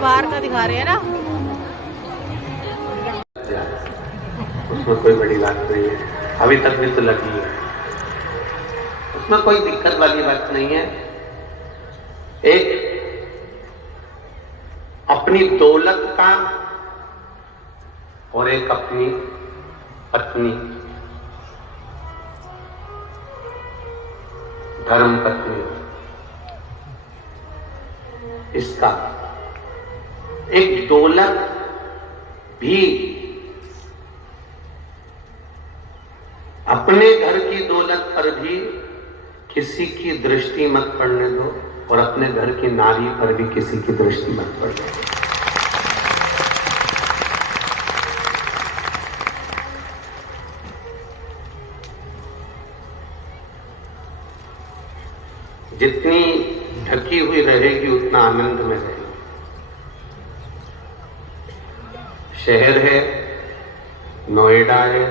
बाहर का दिखा रहे हैं ना, उसमें कोई बड़ी बात नहीं है। अभी तक भी तो लगी है, उसमें कोई दिक्कत वाली बात नहीं है। एक अपनी दौलत का और एक अपनी पत्नी, धर्म पत्नी, इसका एक दौलत भी अपने घर की दौलत पर भी किसी की दृष्टि मत पड़ने दो और अपने घर की नारी पर भी किसी की दृष्टि मत पड़ने दो। जितनी ढकी हुई रहेगी उतना आनंद में रहेगी। शहर है, नोएडा है,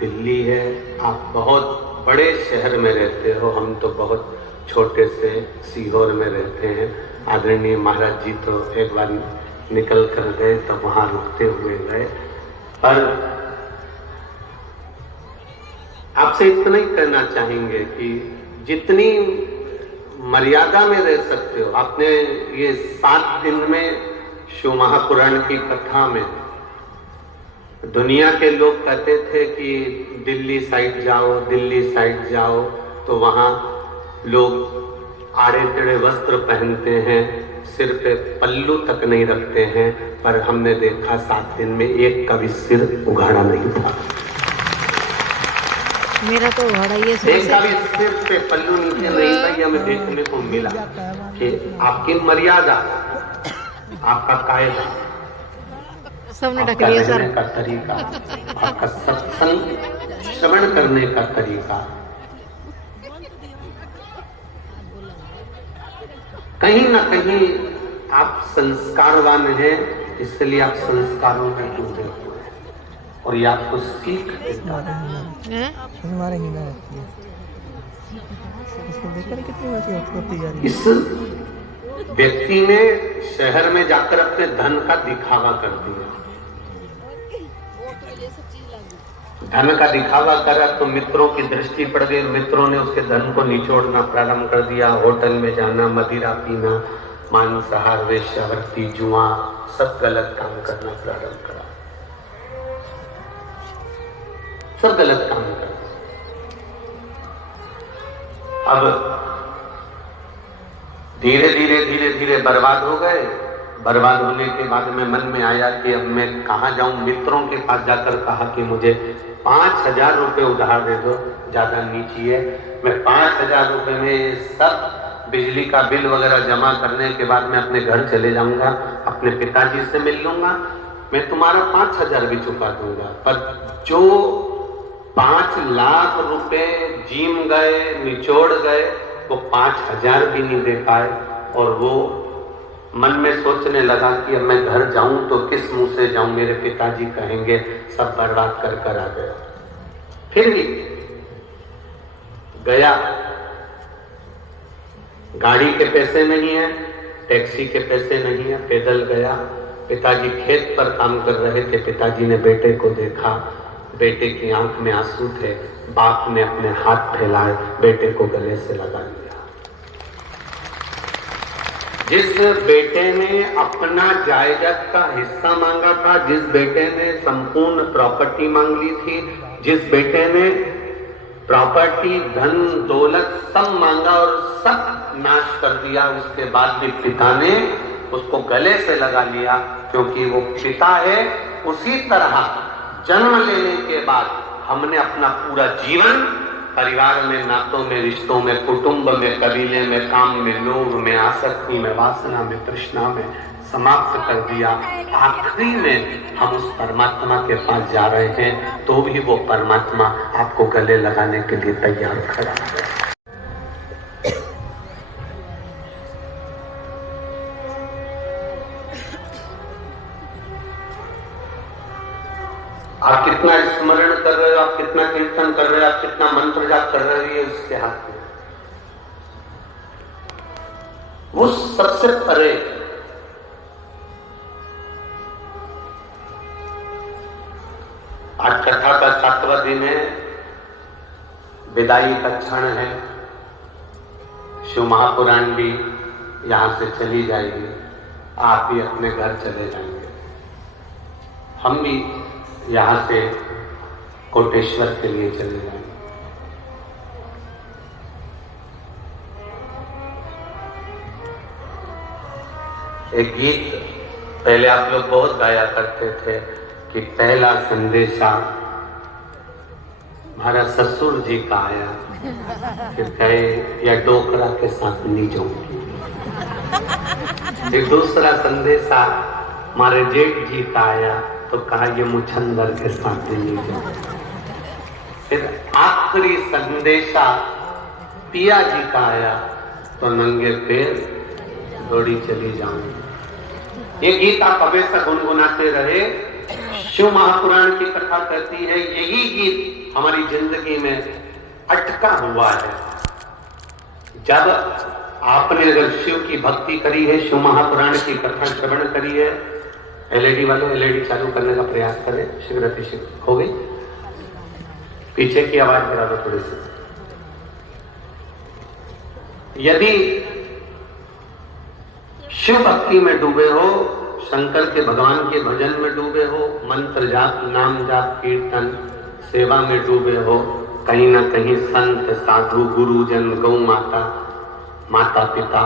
दिल्ली है, आप बहुत बड़े शहर में रहते हो, हम तो बहुत छोटे से सीहोर में रहते हैं। आदरणीय महाराज जी तो एक बार निकल कर गए, तब वहां रुकते हुए गए। पर आपसे इतना ही कहना चाहेंगे कि जितनी मर्यादा में रह सकते हो, आपने ये 7 दिन में शिव महापुराण की कथा में दुनिया के लोग कहते थे कि दिल्ली साइड जाओ, दिल्ली साइड जाओ, तो वहां लोग आड़े टेढ़े वस्त्र पहनते हैं, सिर पे पल्लू तक नहीं रखते हैं। पर हमने देखा 7 दिन में एक का भी सिर उघाड़ा नहीं था। मेरा तो उघाड़ा ये एक का भी सिर पे पल्लू नीचे नहीं था। ये हमें देखने को मिला कि आपकी मर्यादा, आपका कायदा, सबने ढक लिया सर का तरीका, आपका सत्संग श्रवण करने का तरीका, कहीं ना कहीं आप संस्कारवान हैं, इसलिए आप संस्कारों में डूबे हुए हैं और ये आपको सीख देता है। इस व्यक्ति ने शहर में जाकर अपने धन का दिखावा कर दिया। धन का दिखावा करा तो मित्रों की दृष्टि पड़ गई, मित्रों ने उसके धन को निचोड़ना प्रारंभ कर दिया। होटल में जाना, मदिरा पीना, मांसाहार, वेश्यावृत्ति, जुआ, सब गलत काम करना प्रारंभ करा, सब गलत काम करना। अब धीरे धीरे धीरे धीरे बर्बाद हो गए। बर्बाद होने के बाद में मन में आया कि अब मैं कहाँ जाऊं। मित्रों के पास जाकर कहा कि मुझे 5,000 रुपये उधार दे दो, ज्यादा नीची है। मैं 5,000 रुपये में सब बिजली का बिल वगैरह जमा करने के बाद मैं अपने घर चले जाऊंगा, अपने पिताजी से मिल लूंगा, मैं तुम्हारा 5,000 भी चुका दूंगा। पर जो 5 लाख रुपए जीम गए, निचोड़ गए, वो 5,000 भी नहीं दे पाए। और वो मन में सोचने लगा कि अब मैं घर जाऊं तो किस मुंह से जाऊं, मेरे पिताजी कहेंगे सब बर्बाद कर कर आ गया। फिर भी गया, गाड़ी के पैसे नहीं है, टैक्सी के पैसे नहीं है, पैदल गया। पिताजी खेत पर काम कर रहे थे, पिताजी ने बेटे को देखा, बेटे की आंख में आंसू थे, बाप ने अपने हाथ फैलाए, बेटे को गले से लगा लिया। जिस बेटे ने अपना जायदाद का हिस्सा मांगा था, जिस बेटे ने संपूर्ण प्रॉपर्टी मांग ली थी, जिस बेटे ने प्रॉपर्टी, धन, दौलत सब मांगा और सब नाश कर दिया, उसके बाद भी पिता ने उसको गले से लगा लिया, क्योंकि वो पिता है। उसी तरह जन्म लेने के बाद हमने अपना पूरा जीवन परिवार में, नातों में, रिश्तों में, कुटुंब में, कबीले में, काम में, लोभ में, आसक्ति में, वासना में, तृष्णा में समाप्त कर दिया। आखिरी में हम उस परमात्मा के पास जा रहे हैं, तो भी वो परमात्मा आपको गले लगाने के लिए तैयार खड़ा है। आप कितना स्मरण कर रहे हो, आप कितना कीर्तन कर रहे हो, आप कितना मंत्र जाप कर रहे हो, ये उसके हाथ में। वो सबसे परे। आज कथा का 7वां दिन है, विदाई का क्षण है। शिव महापुराण भी यहां से चली जाएगी, आप भी अपने घर चले जाएंगे, हम भी यहां से कोटेश्वर के लिए चले जाएंगे। एक गीत पहले आप लोग बहुत गाया करते थे कि पहला संदेशा हमारा ससुर जी का आया, फिर कहे या डोकरा के साथ नहीं जाऊंगी। फिर दूसरा संदेशा हमारे जेठ जी का आया, तो कहा ये मुछंदर के साथ नहीं जाऊंगी। फिर आखिरी संदेशा पिया जी का आया, तो नंगे पैर दौड़ी चली जाऊंगी। ये गीत आप हमेशा गुनगुनाते रहे। शिव महापुराण की कथा कहती है, यही गीत हमारी जिंदगी में अटका हुआ है। जब आपने अगर शिव की भक्ति करी है, शिव महापुराण की कथा श्रवण करी है, एलईडी वालों एलईडी चालू करने का प्रयास करें, शीघ्र शीघ्र हो गई। पीछे की आवाज गिरा दो थोड़ी सी। यदि शिव भक्ति में डूबे हो, शंकर के भगवान के भजन में डूबे हो, मंत्र जाप, नाम जाप, कीर्तन, सेवा में डूबे हो, कहीं ना कहीं संत, साधु, गुरुजन, गौ माता, माता पिता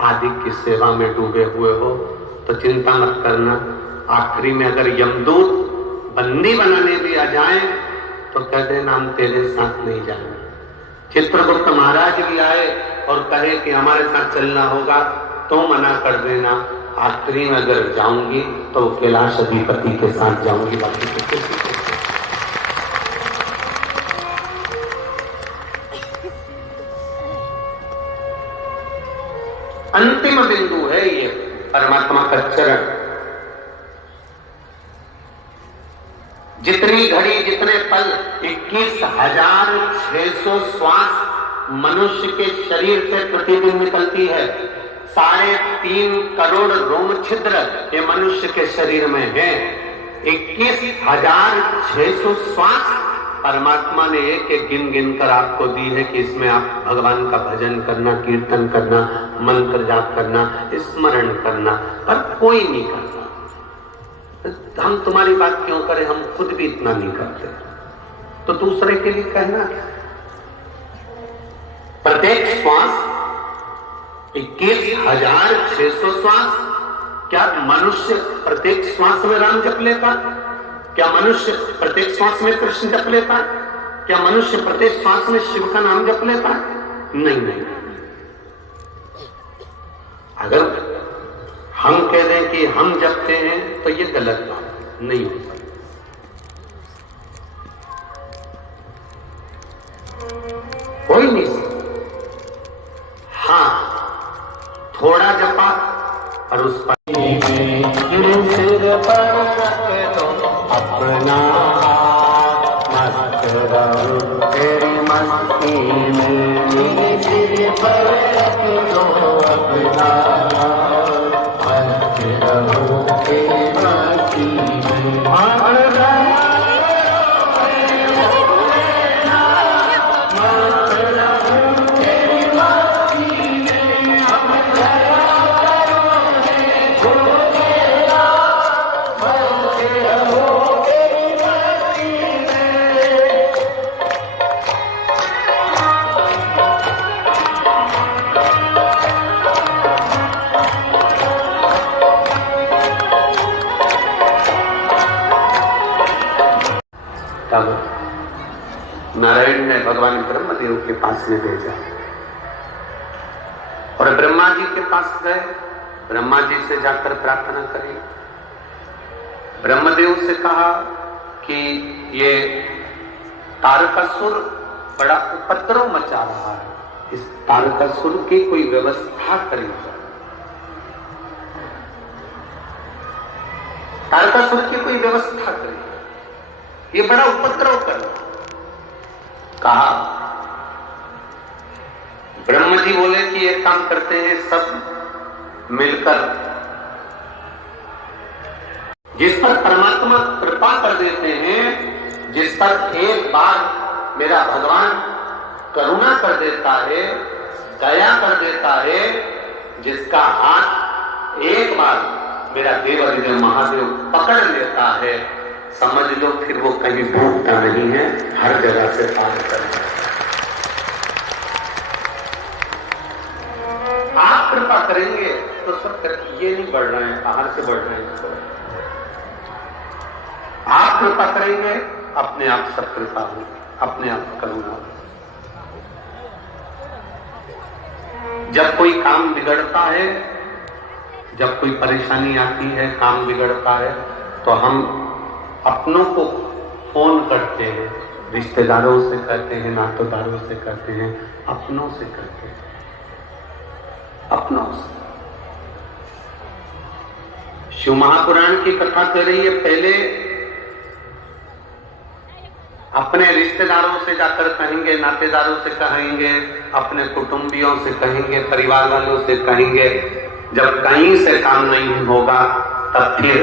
आदि की सेवा में डूबे हुए हो, तो चिंता मत करना। आखिरी में अगर यमदूत बंदी बनाने भी आ जाए, तो कह देना हम तेरे साथ नहीं जाएंगे। चित्रगुप्त महाराज भी आए और कहे कि हमारे साथ चलना होगा, तो मना कर देना। आखिरी में अगर जाऊंगी तो कैलाश अधिपति के साथ जाऊंगी, बाकी तो किसी के साथ। अंतिम बिंदु है ये परमात्मा का चरण। जितनी घड़ी, जितने पल, 21,600 श्वास मनुष्य के शरीर से प्रतिदिन निकलती है। 3.5 करोड़ रोम छिद्र ये मनुष्य के शरीर में है। 21,600 श्वास परमात्मा ने एक एक गिन गिन कर आपको दी है कि इसमें आप भगवान का भजन करना, कीर्तन करना, मंत्र जाप करना, स्मरण करना, पर कोई नहीं करता। हम तुम्हारी बात क्यों करें, हम खुद भी इतना नहीं करते, तो दूसरे के लिए कहना क्या। प्रत्येक श्वास 21,600 श्वास। क्या मनुष्य प्रत्येक श्वास में राम जप लेता? क्या मनुष्य प्रत्येक श्वास में कृष्ण जप लेता? क्या मनुष्य प्रत्येक श्वास में शिव का नाम जप लेता? नहीं। अगर हम कह दें कि हम जपते हैं, तो ये गलत बात नहीं हो सकती। कोई नहीं सीखता। हाँ, थोड़ा जपा और उस पर सिर पर रख दो अपना मस्त रहो तेरी मस्ती में, सिर पर रख दो अपना मस्त रहो तेरी मस्ती में। तब नारायण ने भगवान ब्रह्मदेव के पास में भेजा और ब्रह्मा जी के पास गए। ब्रह्मा जी से जाकर प्रार्थना करी। ब्रह्मदेव से कहा कि ये तारकासुर बड़ा उपद्रव मचा रहा है, इस तारकासुर की कोई व्यवस्था करी जाए, तारकासुर की कोई व्यवस्था करी, ये बड़ा उपद्रव कर रहा। कहा ब्रह्म जी बोले कि ये काम करते हैं सब मिलकर, जिस पर परमात्मा कृपा कर देते हैं, जिस पर एक बार मेरा भगवान करुणा कर देता है, दया कर देता है, जिसका हाथ एक बार मेरा देव अधिदेव महादेव पकड़ लेता है, समझ लो फिर वो कहीं भूखता नहीं है, हर जगह से पार कर जाता है। आप कृपा करेंगे तो सब ये नहीं बढ़ रहे हैं, बाहर से बढ़ रहे हैं। आप कृपा करेंगे अपने आप सब कृपा हो, अपने आप करुणा हो। जब कोई काम बिगड़ता है, जब कोई परेशानी आती है, काम बिगड़ता है, तो हम अपनों को फोन करते हैं, रिश्तेदारों से करते हैं, नातेदारों से करते हैं, अपनों से करते हैं, अपनों से। शिव महापुराण की कथा कह रही है, पहले अपने रिश्तेदारों से जाकर कहेंगे, नातेदारों से कहेंगे, अपने कुटुंबियों से कहेंगे, परिवार वालों से कहेंगे। जब कहीं से काम नहीं होगा तब फिर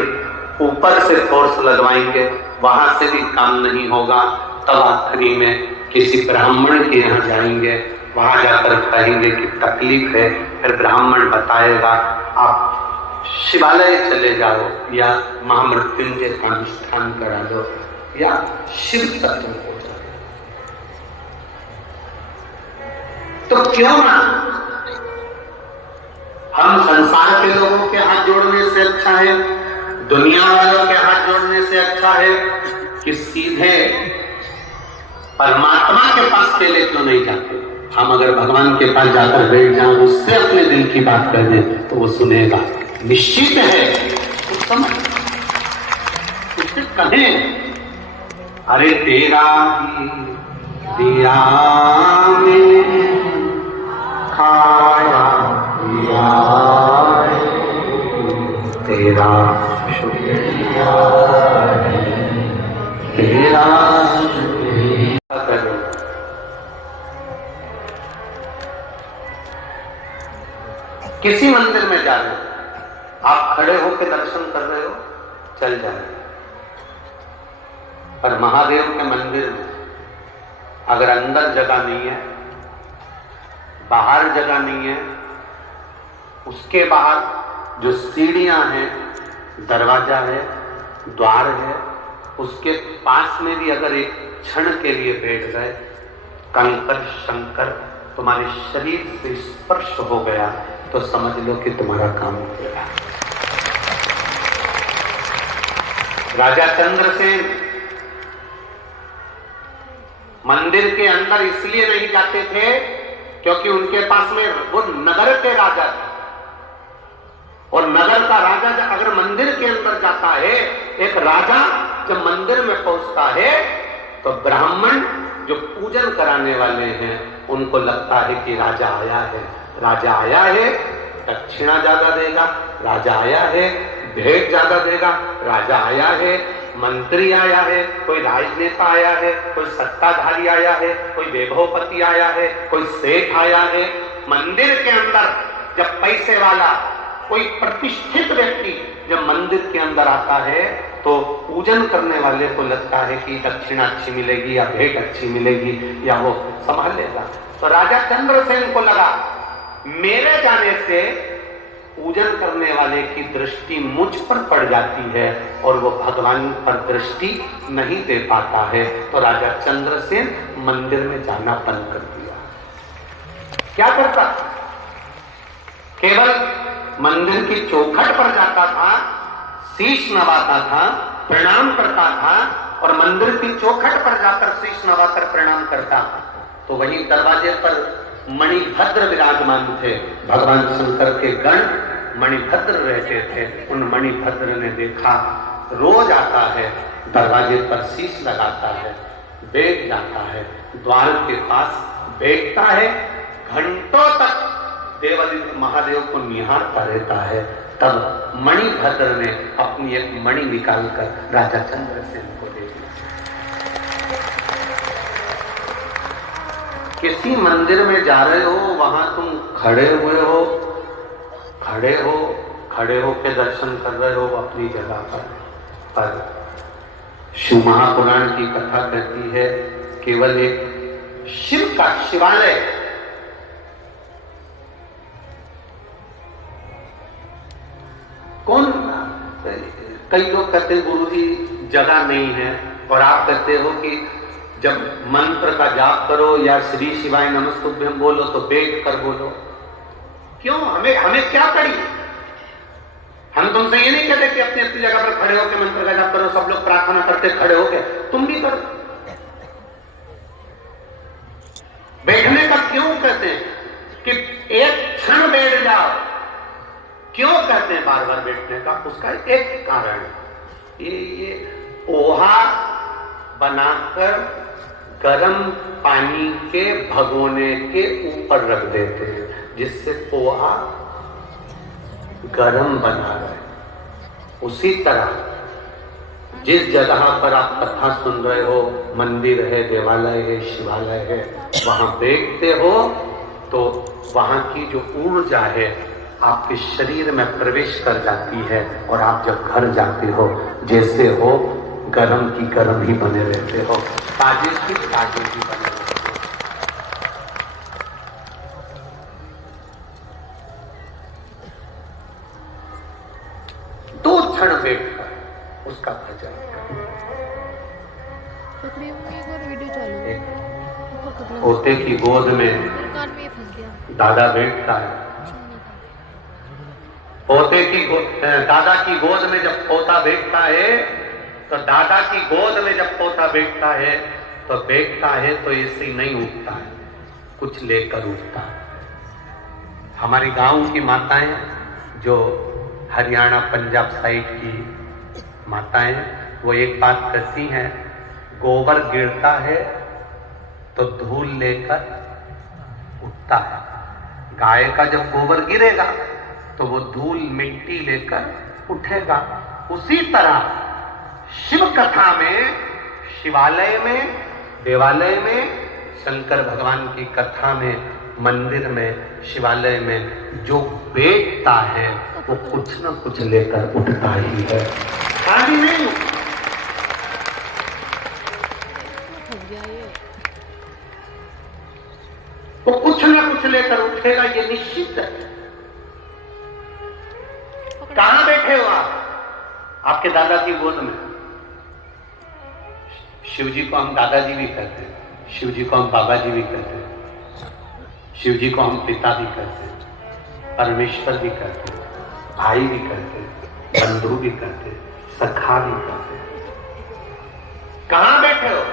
ऊपर से फोर्स लगवाएंगे, वहां से भी काम नहीं होगा, तब आखिरी में किसी ब्राह्मण के यहाँ जाएंगे, वहां जाकर कहेंगे कि तकलीफ है, फिर ब्राह्मण बताएगा आप शिवालय चले जाओ या महामृत्युंजय का अनुष्ठान करा दो या शिव तत्व हो जाओ। तो क्यों ना हम संसार के लोगों के हाथ जोड़ने से अच्छा है, दुनिया वालों के हाथ जोड़ने से अच्छा है कि सीधे परमात्मा के पास के लिए क्यों नहीं जाते। हम अगर भगवान के पास जाकर बैठ जाएं, उससे अपने दिल की बात कर दें तो वो सुनेगा, निश्चित है। उस समय उससे कहें, अरे तेरा ही दिया में खाया पिया, तेरा शुक्रिया, तेरा शुक्रिया करो। किसी मंदिर में जा रहे हो, आप खड़े होकर दर्शन कर रहे हो, चल जाए। पर महादेव के मंदिर में अगर अंदर जगह नहीं है, बाहर जगह नहीं है, उसके बाहर जो सीढ़ियां हैं, दरवाजा है, द्वार है, उसके पास में भी अगर एक क्षण के लिए बैठ गए, कंकर शंकर तुम्हारे शरीर से स्पर्श हो गया तो समझ लो कि तुम्हारा काम हो गया। राजा चंद्रसेन मंदिर के अंदर इसलिए नहीं जाते थे क्योंकि उनके पास में वो नगर के राजा थे, और नगर का राजा अगर मंदिर के अंदर जाता है, एक राजा जब मंदिर में पहुंचता है तो ब्राह्मण जो पूजन कराने वाले हैं उनको लगता है कि राजा आया है, राजा आया है, दक्षिणा ज्यादा देगा, राजा आया है, भेंट ज्यादा देगा, राजा आया है, मंत्री आया है, कोई राजनेता आया है, कोई सत्ताधारी आया है, कोई वैभवपति आया है, कोई सेठ आया है। मंदिर के अंदर जब पैसे वाला कोई प्रतिष्ठित व्यक्ति जब मंदिर के अंदर आता है तो पूजन करने वाले को लगता है कि दक्षिणा अच्छी मिलेगी या भेंट अच्छी मिलेगी या वो संभाल लेगा। तो राजा चंद्रसेन को लगा मेरे जाने से पूजन करने वाले की दृष्टि मुझ पर पड़ जाती है और वो भगवान पर दृष्टि नहीं दे पाता है। तो राजा चंद्रसेन मंदिर में जाना बंद कर दिया। क्या करता? केवल मंदिर की चौखट पर जाता था, शीश नवाता था, प्रणाम करता था और मंदिर की चौखट पर जाकर शीश नवाकर प्रणाम करता। तो वहीं दरवाजे पर मणिभद्र विराजमान थे, भगवान शंकर के गण मणिभद्र रहते थे। उन मणिभद्र ने देखा रोज आता है, दरवाजे पर शीश लगाता है, बैठ जाता है, द्वार के पास बैठता है, घंटों तक देवादित्य महादेव को निहारता रहता है। तब मणिभद्र ने अपनी एक मणि निकालकर राजा चंद्रसेन को दे दिया। किसी मंदिर में जा रहे हो, वहां तुम खड़े हुए हो, खड़े हो के दर्शन कर रहे हो अपनी जगह पर शिव महापुराण की कथा कहती है केवल एक शिव का शिवालय, कौन? कई लोग कहते हैं गुरुजी जगह नहीं है, और आप कहते हो कि जब मंत्र का जाप करो या श्री शिवाय नमस्तुभ्यम बोलो तो बैठ कर बोलो। क्यों? हमें क्या पड़ी? हम तुमसे ये नहीं कहते कि अपनी अपनी जगह पर खड़े होकर मंत्र का जाप करो, सब लोग प्रार्थना करते खड़े होकर, तुम भी करो। बैठने का क्यों कहते हैं कि एक क्षण बैठ जाओ? क्यों कहते हैं बार बार बैठने का? उसका एक कारण, ये पोहा बनाकर गर्म पानी के भगोने के ऊपर रख देते हैं, जिससे पोहा गर्म बना रहे। उसी तरह जिस जगह पर आप कथा सुन रहे हो, मंदिर है, देवालय है, शिवालय है, वहां बैठते हो तो वहां की जो ऊर्जा है आपके शरीर में प्रवेश कर जाती है, और आप जब घर जाते हो जैसे हो गरम की गरम ही बने रहते हो, ताजे की ताजे ही बने रहते हो। दो क्षण बैठकर उसका भजन पोते की गोद में दादा बैठता है। दादा की गोद में जब पोता बैठता है तो दादा की गोद में जब पोता बैठता है तो ऐसे ही नहीं उठता है, कुछ लेकर उठता है। हमारी गांव की माताएं, जो हरियाणा पंजाब साइड की माताएं, वो एक बात कहती हैं, गोबर गिरता है तो धूल लेकर उठता है। गाय का जब गोबर गिरेगा तो वो धूल मिट्टी लेकर उठेगा। उसी तरह शिव कथा में, शिवालय में, देवालय में, शंकर भगवान की कथा में, मंदिर में, शिवालय में जो बैठता है वो कुछ न कुछ लेकर उठता ही है, खाली नहीं। वो कुछ न कुछ लेकर उठेगा, ये निश्चित है। कहां बैठे हो आप? आपके दादा की गोद में। शिव जी को हम दादाजी भी कहते हैं, शिव जी को हम बाबा जी भी कहते हैं, शिव जी को हम पिता भी कहते हैं, परमेश्वर भी कहते हैं, भाई भी कहते हैं, बंधु भी कहते हैं, सखा भी कहते हैं। कहां बैठे हो?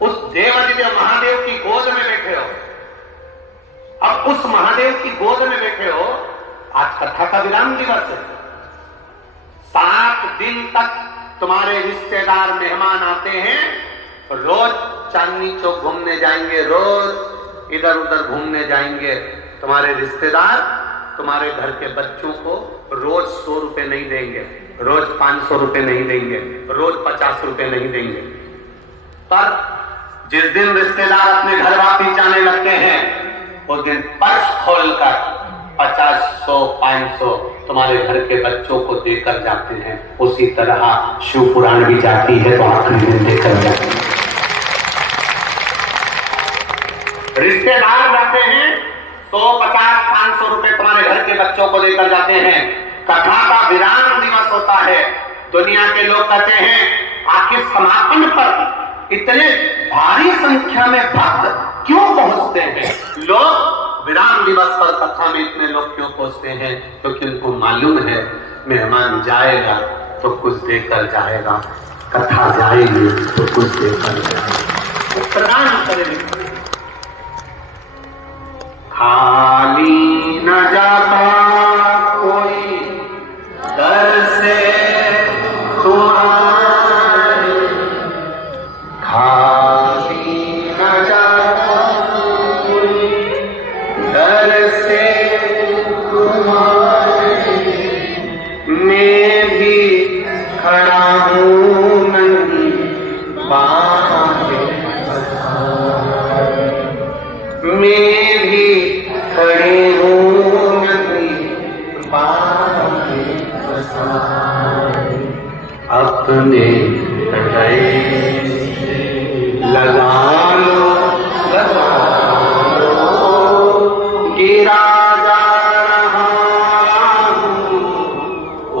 उस देवादिदेव महादेव की गोद में बैठे हो। अब उस महादेव की गोद में बैठे हो। आज कथा का विराम दिवस है। 7 दिन तक तुम्हारे रिश्तेदार मेहमान आते हैं, रोज चांदनी चौक घूमने जाएंगे, रोज इधर उधर घूमने जाएंगे। तुम्हारे रिश्तेदार तुम्हारे घर के बच्चों को रोज 100 रुपए नहीं देंगे, रोज 500 रुपए नहीं देंगे, रोज 50 रुपए नहीं देंगे। पर जिस दिन रिश्तेदार अपने घर वापिस जाने लगते हैं, उस दिन पर्स खोलकर 50, 100, 500 तुम्हारे घर के बच्चों को देकर जाते हैं। उसी तरह शिव पुराण भी जाती है तो आखिरी दिन देकर जाती है। रिश्तेदार जाते हैं 100, 50, 500 रुपए तुम्हारे घर के बच्चों को देकर जाते हैं। कथा का विराम दिवस होता है। दुनिया के लोग कहते हैं आखिर समापन पर इतने भारी संख्या में भक्त क्यों पहुंचते हैं? लोग विराम दिवस पर कथा में इतने लोग क्यों पहुंचते हैं? क्योंकि उनको मालूम है मेहमान जाएगा तो कुछ देकर जाएगा, कथा जाएगी तो कुछ देकर जाएगा, प्रदान करेगा। खाली न जाता कोई दर से तुम्हारे, खाली न जाता कोई दर से तुम्हारे, मैं भी खड़ा हूँ नंगी बाहें पसारे, मैं भी खड़े हूँ नंगी बाहें पसारे, अपने हृदय लगा लो, गिरा जा रहा हूँ,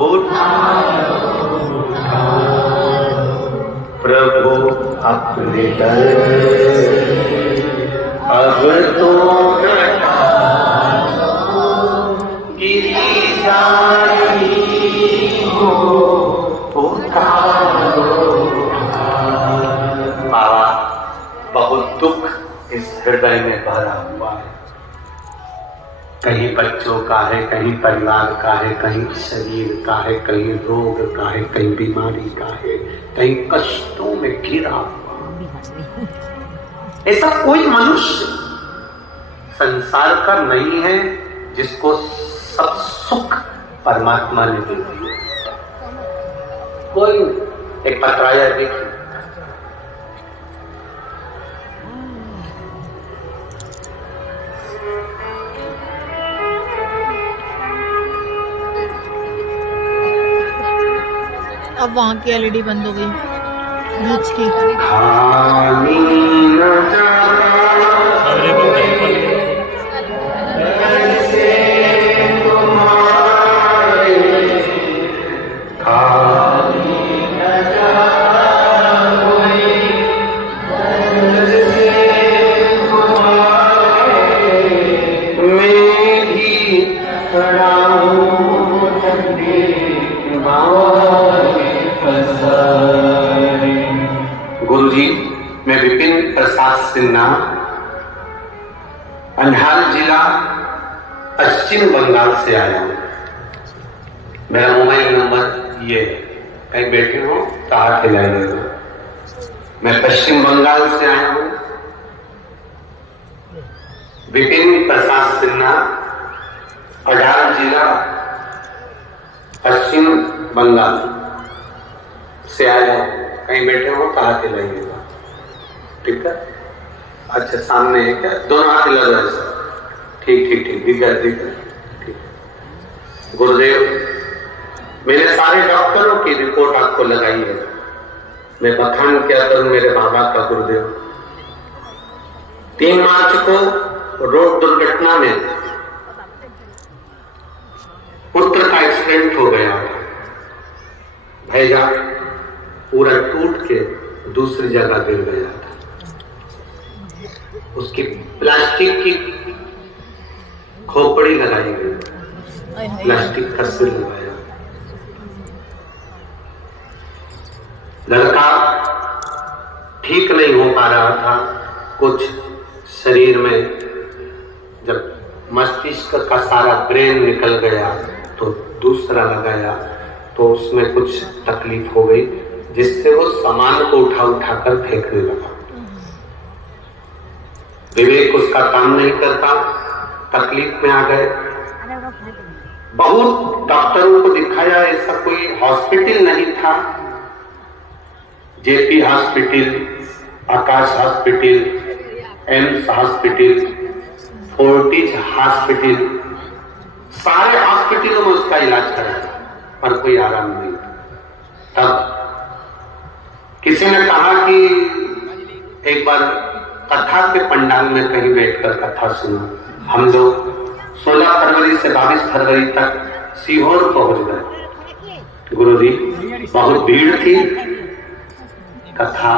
उठा प्रभु अपने दर अब तो गिरी जा रही हो, बाबा बहुत दुख इस हृदय में भरा हुआ है। कहीं बच्चों का है, कहीं परिवार का है, कहीं शरीर का है, कहीं रोग का है, कहीं बीमारी का है, कहीं कष्टों में घिरा हुआ। ऐसा कोई मनुष्य संसार का नहीं है जिसको सब सुख परमात्मा ने दे दिया। कोई एक पत्राया देखिए, अब वहाँ की एलईडी बंद हो गई बीच की। गुरुजी, मैं विपिन प्रसाद सिन्हा, अंधार जिला पश्चिम बंगाल से आया हूँ। मेरा मोबाइल नंबर ये है, कहीं बैठे हो तो हाथ हिलाइएगा। मैं पश्चिम बंगाल से आया हूँ, विपिन प्रसाद सिन्हा, अंधार जिला पश्चिम बंगाल से आया हूँ। कहीं बैठे हो तो हाथ हिलाइएगा, ठीक है? अच्छा, सामने है क्या? दोनों हाथ हिला दो ऐसा। ठीक ठीक ठीक, दिख गया दिख गया, ठीक। गुरुदेव, मेरे सारे डॉक्टरों की रिपोर्ट आपको लगाई है। मैं बखान क्या करूं मेरे बाबा का गुरुदेव। 3 मार्च को रोड दुर्घटना में पुत्र का एक्सीडेंट हो गया। भैया पूरा टूट के दूसरी जगह गिर गया था। उसकी प्लास्टिक की खोपड़ी लगाई गई, प्लास्टिक का सिर लगाया। लड़का ठीक नहीं हो पा रहा था। कुछ शरीर में जब मस्तिष्क का सारा ब्रेन निकल गया तो दूसरा लगाया, तो उसमें कुछ तकलीफ हो गई, जिससे वो सामान को उठा कर फेंकने लगा। विवेक उसका काम नहीं करता, तकलीफ में आ गए। बहुत डॉक्टरों को दिखाया, ऐसा कोई हॉस्पिटल नहीं था। JP hospital, Aakash hospital, AIIMS hospital, Fortis hospital, सारे हॉस्पिटलों में उसका इलाज कराया पर कोई आराम नहीं। तब किसी ने कहा कि एक बार कथा के पंडाल में कहीं बैठकर कथा सुनो। हम लोग 16 फरवरी से 22 फरवरी तक सीहोर पहुंच गए। गुरुजी बहुत भीड़ थी, कथा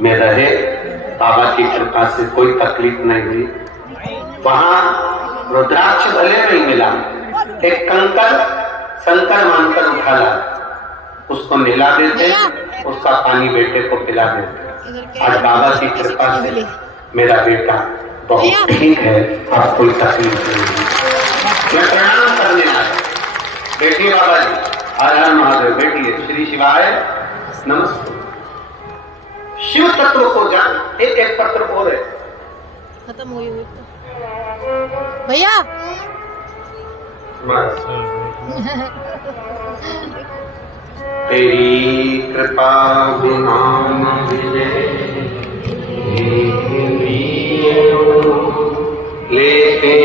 में रहे, बाबा की कृपा से कोई तकलीफ नहीं हुई। वहां रुद्राक्ष भले नहीं मिला, एक कंकर शंकर मानकर उठा ला, उसको मिला देते, उसका पानी बेटे को पिला देते। आज बाबा की कृपा से मेरा बेटा बहुत ठीक है, अब कोई तकलीफ नहीं। मैं प्रणाम करने आया, बैठिए बाबा जी, हर हर महादेव, बैठिए, श्री शिवाय नमस्ते। शिव तत्व को जान। एक पत्र और है, खत्म हुई हुई तो भैया तेरी कृपा बिना लेते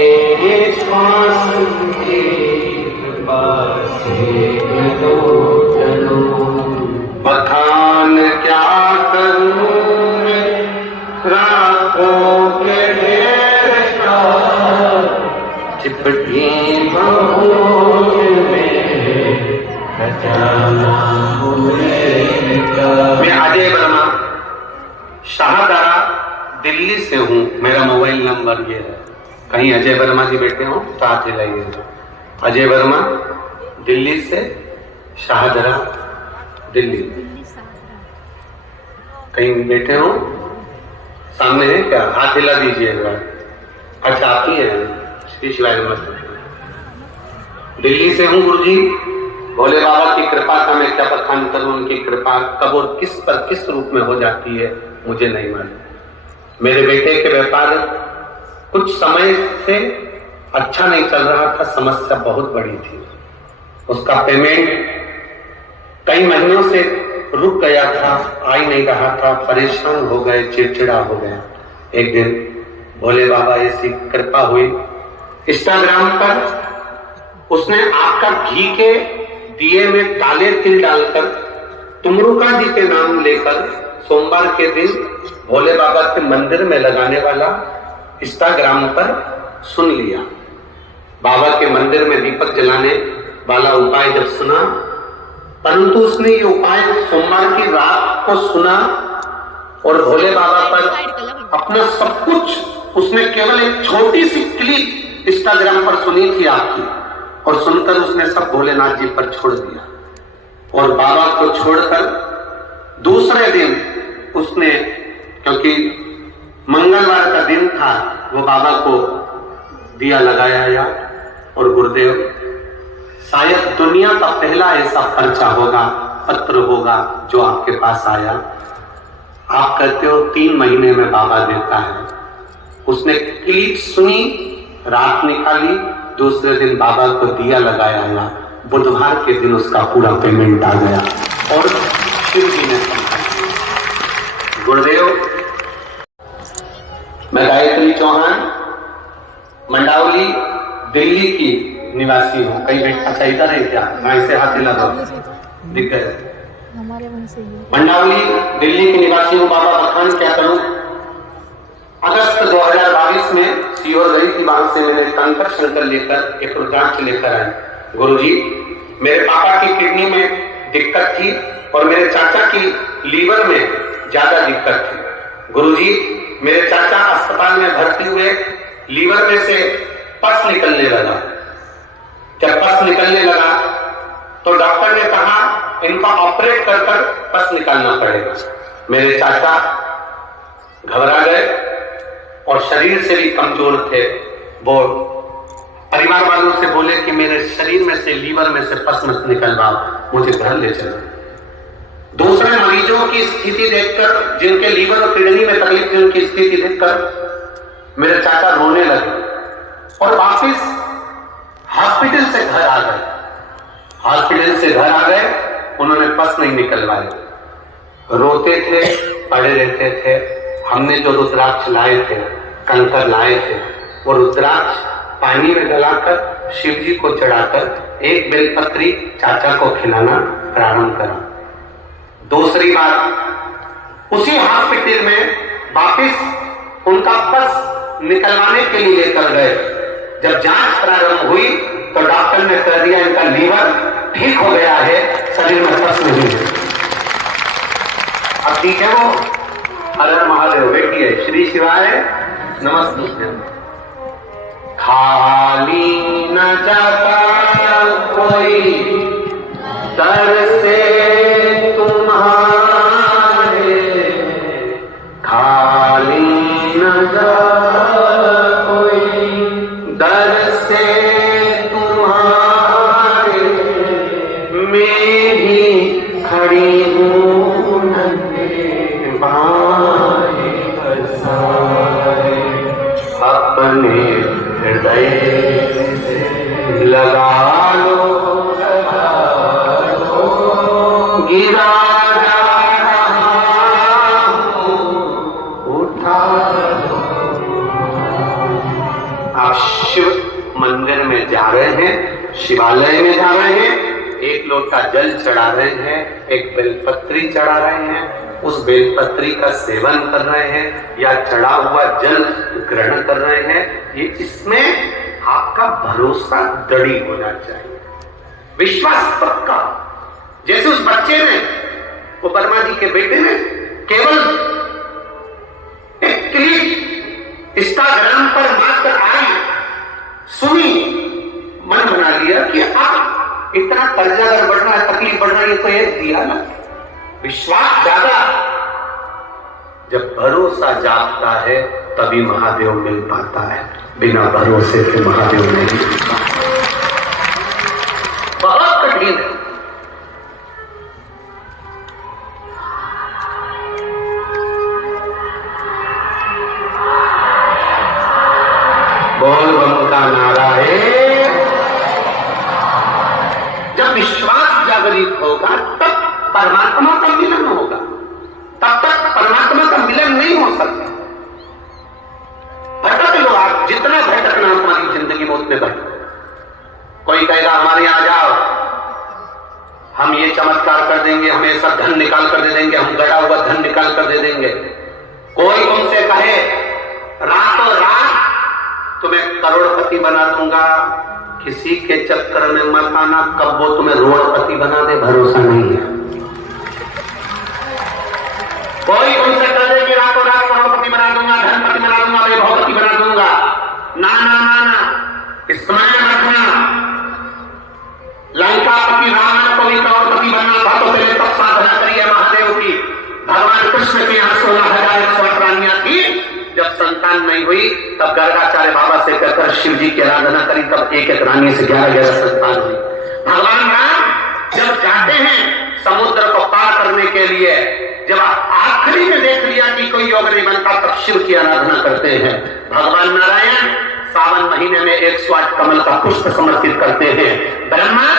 श्वास कृपा से चलो, बखान क्या करूं रातों के ढेर का, चिपटी मैं अजय वर्मा शाहदरा दिल्ली से हूँ। मेरा मोबाइल नंबर ये है, कहीं अजय वर्मा जी बैठे हो तो हाथ हिलाइए। अजय वर्मा दिल्ली से शाहदरा दिल्ली, कहीं बैठे हो? सामने है क्या? हाथ हिला दीजिएगा। अच्छा आप ही है, श्री शिवाय नमस्ते। दिल्ली से हूँ गुरुजी, भोले बाबा की कृपा का मैं क्या बखान करूं। उनकी कृपा कब और किस पर किस रूप में हो जाती है मुझे नहीं मालूम। मेरे बेटे के व्यापार कुछ समय से अच्छा नहीं चल रहा था, समस्या बहुत बड़ी थी। उसका पेमेंट कई महीनों से रुक गया था, आ ही नहीं रहा था, परेशान हो गए, चिड़चिड़ा हो गया। एक दिन भोले बाबा ऐसी कृपा हुई, इंस्टाग्राम पर उसने आपका घी के दिए में काले तिल डालकर तुमरुका जी के नाम लेकर सोमवार के दिन भोले बाबा के मंदिर में लगाने वाला इंस्टाग्राम पर सुन लिया। बाबा के मंदिर में दीपक जलाने वाला उपाय जब सुना, परंतु उसने ये उपाय सोमवार की रात को सुना और भोले बाबा पर अपना सब कुछ, उसने केवल एक छोटी सी क्लिप इंस्टाग्राम पर सुनी थी आपकी, और सुनकर उसने सब भोलेनाथ जी पर छोड़ दिया। और बाबा को छोड़कर दूसरे दिन उसने, क्योंकि मंगलवार का दिन था, वो बाबा को दिया लगाया। और गुरुदेव शायद दुनिया का पहला ऐसा पर्चा होगा, पत्र होगा जो आपके पास आया। आप कहते हो 3 महीने में बाबा देता है। उसने क्लिप सुनी, रात निकाली, दूसरे दिन बाबा को दिया लगाया, बुधवार के दिन उसका पूरा पेमेंट आ गया। और शिव जी ने समझा। गुरुदेव, मैं गायत्री चौहान मंडावली दिल्ली की निवासी हूँ। कहीं बैठ, अच्छा इधर है क्या? मैं से हाथ हिला दो, दिख गए। मंडावली दिल्ली की निवासी हूँ। बाबा बखान क्या करूं। अगस्त 2022 में सीहोर गई थी, वहां से मैंने कंकर शंकर लेकर एक रुद्राक्ष लेकर आए। गुरुजी, मेरे पापा की किडनी में दिक्कत थी और मेरे चाचा की लीवर में ज्यादा दिक्कत थी। गुरुजी, मेरे चाचा अस्पताल में भर्ती हुए, लीवर में से पस निकलने लगा। जब पस निकलने लगा तो डॉक्टर ने कहा इनका ऑपरेट कर पस निकालना पड़ेगा। मेरे चाचा घबरा गए और शरीर से भी कमजोर थे। वो परिवार वालों से बोले कि मेरे शरीर में से, लीवर में से पस मत निकलवाओ, मुझे घर ले चलो। दूसरे मरीजों की स्थिति देखकर, जिनके लीवर और किडनी में तकलीफ थी, उनकी स्थिति देखकर मेरे चाचा रोने लगे और वापिस हॉस्पिटल से घर आ गए। हॉस्पिटल से घर आ गए, उन्होंने पस नहीं निकलवाए, रोते थे, पड़े रहते थे। हमने जो रुद्राक्ष लाए थे, कंकर लाए थे, वो रुद्राक्ष पानी में गलाकर शिव जी को चढ़ाकर एक बेलपत्री चाचा को खिलाना प्रारंभ करा। दूसरी बार उसी हॉस्पिटल में वापिस उनका पस निकलवाने के लिए लेकर गए। जब जांच प्रारंभ हुई तो डॉक्टर ने कह दिया इनका लीवर ठीक हो गया है, शरीर में पस नहीं है। अब ठीक है वो। हर हर महादेव। बैठिए। श्री शिवाय नमस्ते। खाली न जाता कोई दर से तुम्हारे, खाली न जाता कोई दर से तुम्हारे, मैं ही खड़ी हूँ नंगे बाएं बरसाए, अपने हृदय से लगा लो, गिरा जा रहा हूँ, उठा लो। आप शिव मंदिर में जा रहे हैं, शिवालय में जा रहे हैं, एक लोटा जल चढ़ा रहे हैं, एक बेलपत्री चढ़ा रहे हैं, उस बेलपत्री का सेवन कर रहे हैं या चढ़ा हुआ जल ग्रहण कर रहे हैं, ये इसमें आपका भरोसा दृढ़ होना चाहिए, विश्वास पक्का। जैसे उस बच्चे ने, वो वर्मा जी के बेटे ने केवल एक क्लिप इंस्टाग्राम पर मारकर आई, सुनी, मन बना लिया कि आप इतना कर्जा अगर बढ़ रहा है, तकलीफ बढ़ रही है तो ये दिया ना। विश्वास जागा। जब भरोसा जागता है तभी महादेव मिल पाता है, बिना भरोसे के महादेव नहीं मिलता। बहुत कठिन है। बोल बम का नारा है। जब विश्वास जागृत होगा तब परमात्मा का मिलन होगा, तब तक परमात्मा का मिलन नहीं हो सकता। भटक लो आप, जितना भटकना हमारी जिंदगी में उतने भटको। कोई कहेगा हमारे यहां जाओ, हम ये चमत्कार कर देंगे, हम ऐसा धन निकाल कर दे देंगे, हम गड़ा हुआ धन निकाल कर दे देंगे। कोई तुमसे कहे रातों रात तुम्हें करोड़पति बना दूंगा, किसी के चक्कर में मत आना, कब वो तुम्हें रोड़पति बना दे भरोसा नहीं है। कोई तुमसे कह दे कि रातों रात करोड़पति बना दूंगा, धनपति बना दूंगा, वैभवपति बना दूंगा, ना ना ना ना, स्मरण रखना। लंकापति रावण को भी करोड़पति बनना था तो पहले तब साधना करिए महादेव की। भगवान कृष्ण के यहाँ 16,000 प्राणियां थी, जब संतान नहीं हुई तब गर्गाचार्य बाबा से कहकर शिव जी की आराधना करी, तब एक एक रानी से 11 संतान हुई। भगवान राम जब जाते हैं समुद्र को पार करने के लिए, जब आखिरी में देख लिया कि कोई योग नहीं बनता, तब शिव की आराधना करते हैं। भगवान नारायण सावन महीने में 108 कमल का पुष्प समर्पित करते हैं। ब्रह्मा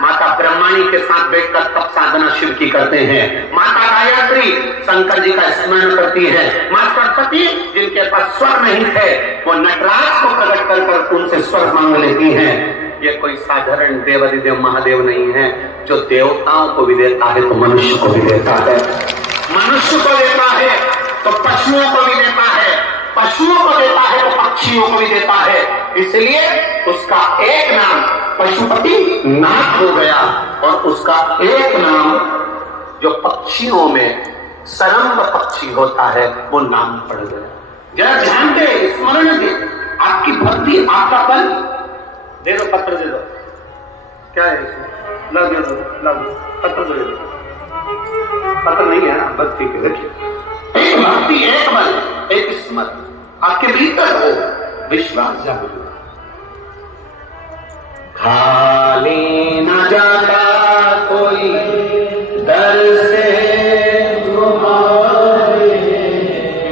माता ब्रह्माणी के साथ बैठकर तप साधना शिव की करते हैं। माता गायत्री शंकर जी का स्मरण करती है। मां सरस्वती जिनके पास स्वर नहीं थे, वो नटराज को प्रकट कर उनसे स्वर मांग लेती हैं। ये कोई साधारण देवाधिदेव महादेव नहीं है, जो देवताओं को भी देता है तो मनुष्य को भी देता है, मनुष्य को देता है तो पशुओं को भी देता है, पशुओं को देता है तो पक्षियों को भी देता है। इसलिए उसका एक नाम पशुपति नाथ हो गया, और उसका एक नाम जो पक्षियों में सरंग पक्षी होता है वो नाम पड़ गया। जरा ध्यान दे, स्मरण दे, आपकी भक्ति, आपका बल। दे दो पत्र, दे दो। क्या है इसमें? लग दो, पत्र दे दो। पत्र नहीं है ना, बस ठीक है। देखिए, एक भक्ति, एक बल, एक स्मरण आपके भीतर हो, विश्वास जागृत। खाली न जाता कोई दर से तुम्हारे,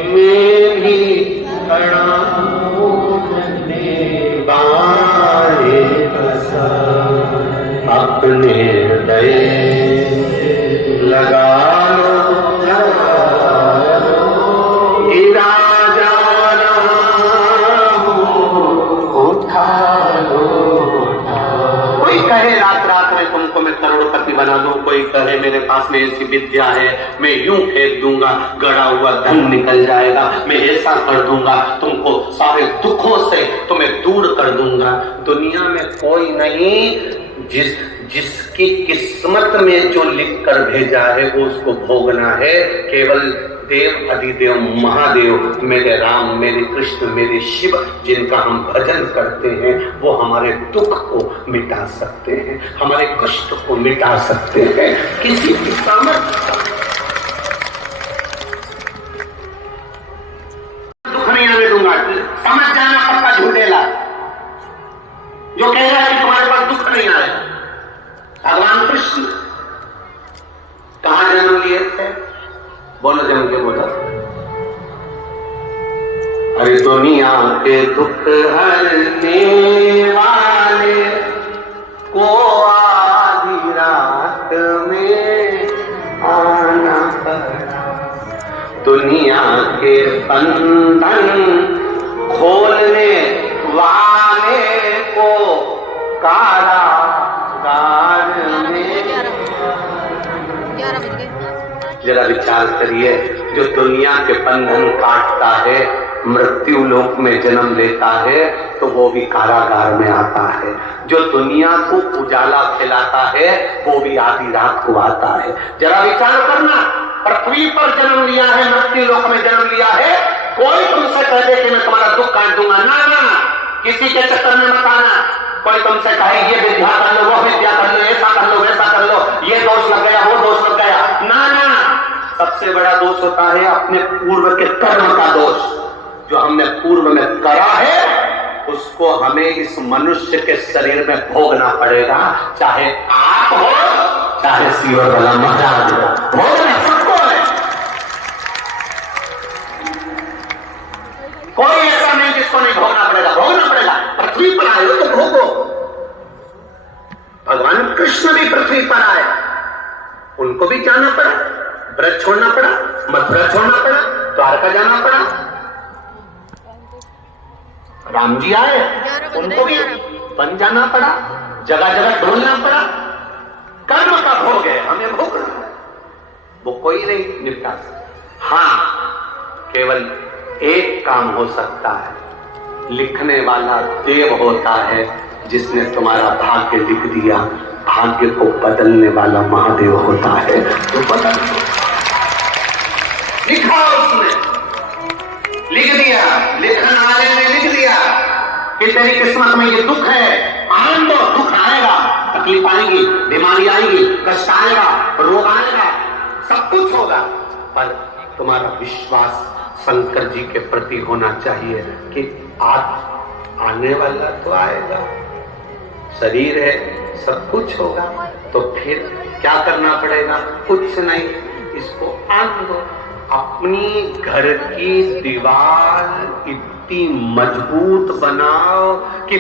मैं भी खड़ा अपने हृदय लगा लो, गिरा जाना उठा लो। कोई कहे रात रात में तुमको मैं करोड़पति बना दूं, कोई कहे मेरे पास में ऐसी विद्या है मैं यूं फेंक दूंगा गड़ा हुआ धन निकल जाएगा, मैं ऐसा कर दूंगा तुमको सारे दुखों से तुम्हें दूर कर दूंगा। दुनिया में कोई नहीं जिसकी किस्मत में जो लिख कर भेजा है वो उसको भोगना है। केवल देव अधिदेव महादेव मेरे राम मेरे कृष्ण मेरे शिव जिनका हम भजन करते हैं वो हमारे दुख को मिटा सकते हैं, हमारे कष्ट को मिटा सकते हैं। किसी की सामर्थ्य दुख नहीं आने दूंगा। समझ जाना पक्का झूठेला जो कह रहा है कि तुम्हारे पास दुख नहीं आया। भगवान कृष्ण कहां जन्म लिए थे? बोलो जन्म के बोलो। अरे दुनिया के दुख हरने वाले को आधी रात में आना पड़ा, दुनिया के बंधन खोलने वाले को कारागार में। जरा विचार करिए, जो दुनिया के बंधन काटता है मृत्यु लोक में जन्म लेता है तो वो भी कारागार में आता है। जो दुनिया को उजाला खिलाता है वो भी आधी रात को आता है। जरा विचार करना, पृथ्वी पर जन्म लिया है, मृत्यु लोक में जन्म लिया है, कोई तुमसे कह दे कि मैं तुम्हारा दुख काट दूंगा, ना ना, किसी के चक्कर में मत आना। कोई तुमसे कहे ये विद्या कर लो, वो विद्या कर लो, ऐसा कर लो, वैसा कर लो, ये दोष लग गया, वो दोष लग गया, ना ना। सबसे बड़ा दोष होता है अपने पूर्व के कर्म का दोष। जो हमने पूर्व में करा है उसको हमें इस मनुष्य के शरीर में भोगना पड़ेगा, चाहे आप हो चाहे सीवर वाला महाराज हो, भोगना सबको है। कोई ऐसा नहीं जिसको नहीं भोगना पड़ेगा, भोगना पड़ेगा। पृथ्वी पर आए हो तो भोगो। भगवान कृष्ण भी पृथ्वी पर आए, उनको भी जाना पड़ा, ब्रज छोड़ना पड़ा, मथुरा छोड़ना पड़ा, द्वारका जाना पड़ा। राम जी आए, उनको भी बन जाना पड़ा, जगह जगह ढूंढना पड़ा। कर्म का भोग है, हमें भोगना है, वो कोई नहीं निपटा सकता। हाँ, केवल एक काम हो सकता है, लिखने वाला देव होता है जिसने तुम्हारा भाग्य लिख दिया, भाग्य को बदलने वाला महादेव होता है तो बदल लिखा उसने, लिख दिया, लिखने वाले ने लिख दिया कि तेरी किस्मत में ये दुख है, आन दो, दुख आएगा, तकलीफ आएगी, बीमारी आएगी, कष्ट आएगा, रोग आएगा, सब कुछ होगा, पर तुम्हारा विश्वास शंकर जी के प्रति होना चाहिए कि आज आने वाला तो आएगा, शरीर है, सब कुछ होगा, तो फिर क्या करना पड़ेगा? कुछ नहीं, इसको आन दो। अपनी घर की दीवार इतनी मजबूत बनाओ कि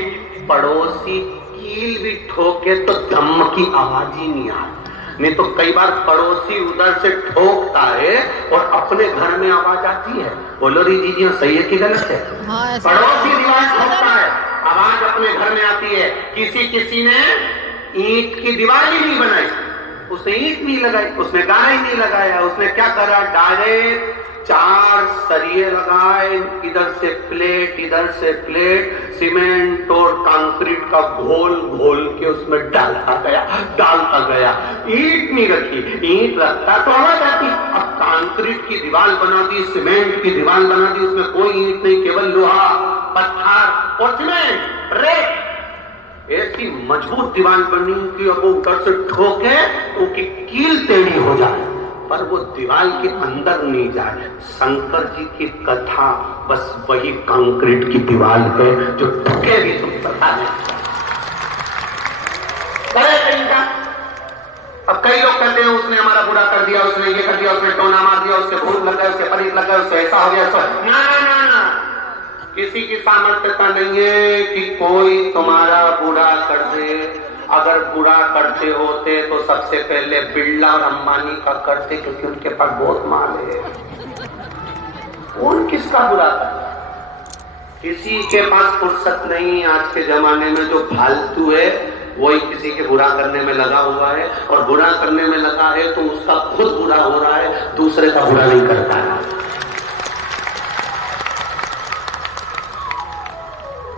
पड़ोसी कील भी ठोके तो धम्म की आवाज ही नहीं आए। नहीं तो कई बार पड़ोसी उधर से ठोकता है और अपने घर में आवाज आती है। बोलो री दीदी, सही है कि गलत है? पड़ोसी दीवार ठोकता है, आवाज अपने घर में आती है। किसी ने ईंट की दीवार ही नहीं बनाई, उसने ईंट नहीं लगाई, उसने गाना ही नहीं लगाया, उसने क्या करा? डायरेक्ट 4 सरिये लगाए, इधर से प्लेट, सीमेंट और कंक्रीट का घोल घोल के उसमें डालता गया। ईंट नहीं रखी, ईंट रखता तो आवाज आती। अब कंक्रीट की दीवार बना दी, सीमेंट की दीवार बना दी, उसमें कोई ईंट नहीं, केवल लोहा, पत्थर और सीमेंट, रेत। ऐसी मजबूत दीवार बनी कि अब वो ऊपर से ठोके तो उसकी कील टेढ़ी हो जाए, पर वो दीवार के अंदर नहीं जाए। शंकर जी की कथा बस वही कंक्रीट की दीवार है जो ठुके भी तुम पता नहीं। अब कई लोग कहते हैं उसने हमारा बुरा कर दिया, उसने ये कर दिया, उसने टोना मार दिया, उसके भूत लग गए, उसके परीत लग गए, उससे ऐसा हो गया। ना, किसी की सामर्थ्यता नहीं है कि कोई तुम्हारा बुरा कर दे। अगर बुरा करते होते तो सबसे पहले बिरला और अंबानी का करते, क्योंकि उनके पास बहुत माल है। कौन किसका बुरा करता? किसी के पास फुर्सत नहीं। आज के जमाने में जो फालतू है वही किसी के बुरा करने में लगा हुआ है, और बुरा करने में लगा है तो उसका खुद बुरा हो रहा है, दूसरे का बुरा नहीं करता है।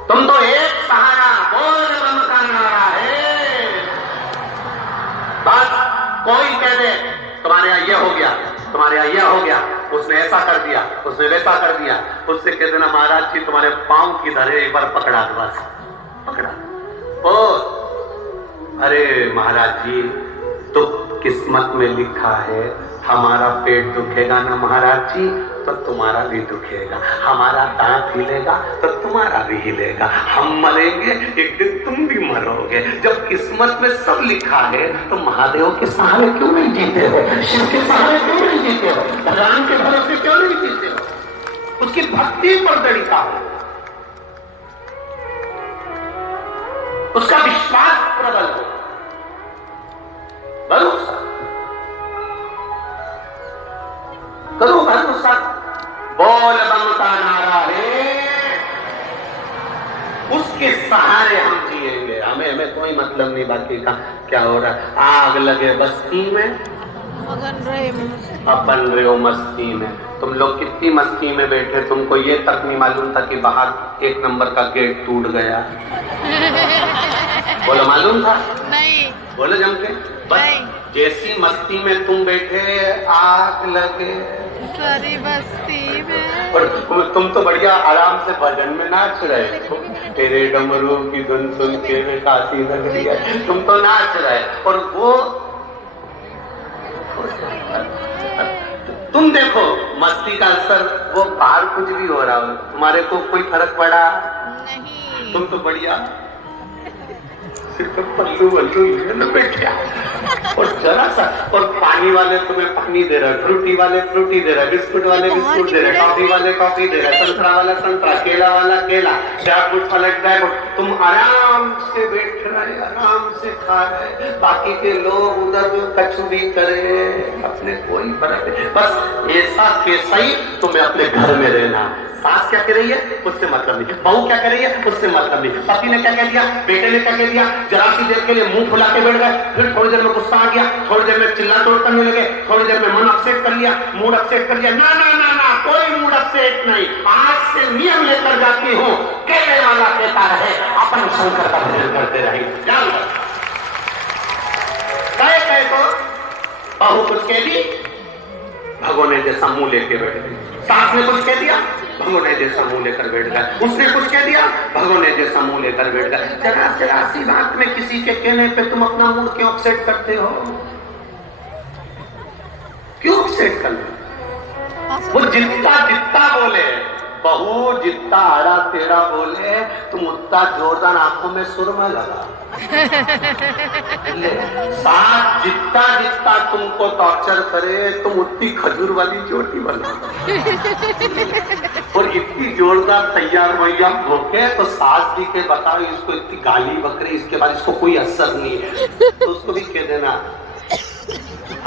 तुम तो एक सहारा बोल बम का नारा है। बस कोई कह दे तुम्हारे यहाँ ये हो गया, तुम्हारे यहाँ ये हो गया, उसने ऐसा कर दिया, उसने वैसा कर दिया, उससे कह देना महाराज जी तुम्हारे पांव किधर है, एक बार पकड़ा दो, बस पकड़ा। ओ अरे महाराज जी, तो किस्मत में लिखा है हमारा पेट दुखेगा ना महाराज जी, तो तुम्हारा भी दुखेगा। हमारा दांत हिलेगा तो तुम्हारा भी हिलेगा। हम मरेंगे एक दिन, तुम भी मरोगे। जब किस्मत में सब लिखा है तो महादेव के सहारे क्यों नहीं जीते हो? शिव के सहारे क्यों नहीं जीते हो? भगवान के भरोसे क्यों नहीं जीते हो? उसकी भक्ति पर दृढ़ता हो, उसका विश्वास प्रबल हो, भरोसा करो, भरोसा। बोल बम का नारा है, उसके सहारे हम जिएंगे। हमें कोई मतलब नहीं बाकी का क्या हो रहा है। आग लगे बस्ती में, अपन रहे हो मस्ती में। तुम लोग कितनी मस्ती में बैठे, तुमको ये तक नहीं मालूम था कि बाहर 1 नंबर का गेट टूट गया। बोलो मालूम था? नहीं। बोलो जम के। बस जैसी मस्ती में तुम बैठे, आग लगे सारी बस्ती में। और तुम तो बढ़िया आराम से भजन में नाच रहे हो। तेरे डमरू की धुन सुन के मैं काशी नगरी है, तुम तो नाच रहे। और वो तुम देखो मस्ती का असर, वो बाहर कुछ भी हो रहा हो, तुम्हारे को कोई फर्क पड़ा नहीं। तुम तो बढ़िया सिर्फ पल्लू वल्लू में बैठा, और जरा सा, और पानी वाले तुम्हें पानी दे रहा है, फ्रूटी वाले फ्रूटी दे रहा है, बिस्कुट वाले बिस्कुट दे रहे, कॉफी वाले कॉफी दे रहे, संतरा वाला संतरा, केला वाला केला, ड्राई फ्रूट वाला ड्राई फ्रूट। तुम आराम से बैठ रहे, आराम से खा रहे, बाकी के लोग उधर कचौड़ी करे, अपने कोई फर्क नहीं। बस ऐसा कैसा ही तुम्हें अपने घर में रहना। सास क्या कह रही है उससे मतलब नहीं, बहू क्या कह रही है उससे मतलब नहीं, पति ने क्या कह दिया, बेटे ने क्या कह दिया, जरा सी देर के लिए मुंह फुला के बैठ गए, फिर थोड़ी देर में गुस्सा आ गया, थोड़ी देर में चिल्ला तोड़ करने लगे, थोड़ी देर में मन अपसेट कर लिया, मूड अपसेट कर लिया। ना ना ना ना, कोई मूड अपसेट नहीं। आज से नियम लेकर जाती हूँ, कहने वाला कहता रहे, अपन शंकर का भजन करते रहे। कहे तो बहू कुछ कह दी, भगोने जैसा मुंह लेके बैठ गई। सास ने कुछ कह दिया, भगोने जैसा मुंह लेकर बैठ गया। उसने कुछ कह दिया, भगोने जैसा मुंह लेकर बैठ गया। जरा सी बात में किसी के कहने पे तुम अपना मूड क्यों अपसेट करते हो? क्यों अपसेट करते? वो जितना बोले, बहू जितना आड़ा तेरा बोले, तुम उतना जोरदार आंखों में सुरमा लगा। साथ जितना तुमको टॉर्चर करे, तुम उतनी खजूर वाली चोटी बना। और इतनी जोरदार तैयार मैया होके तो सास जी के बताओ, इसको इतनी गाली बकरी, इसके बाद इसको कोई असर नहीं है, तो उसको भी कह देना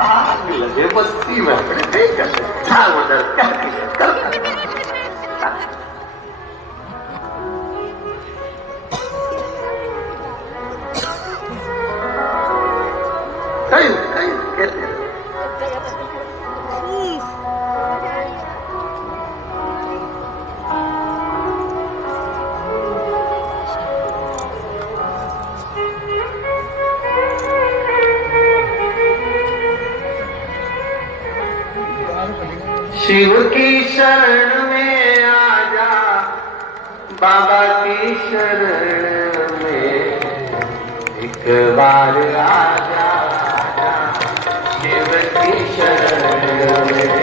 आग लगे बस्ती में। कहते हैं शिव की शरण में आजा, बाबा की शरण में एक बार आजा, शिव की शरण में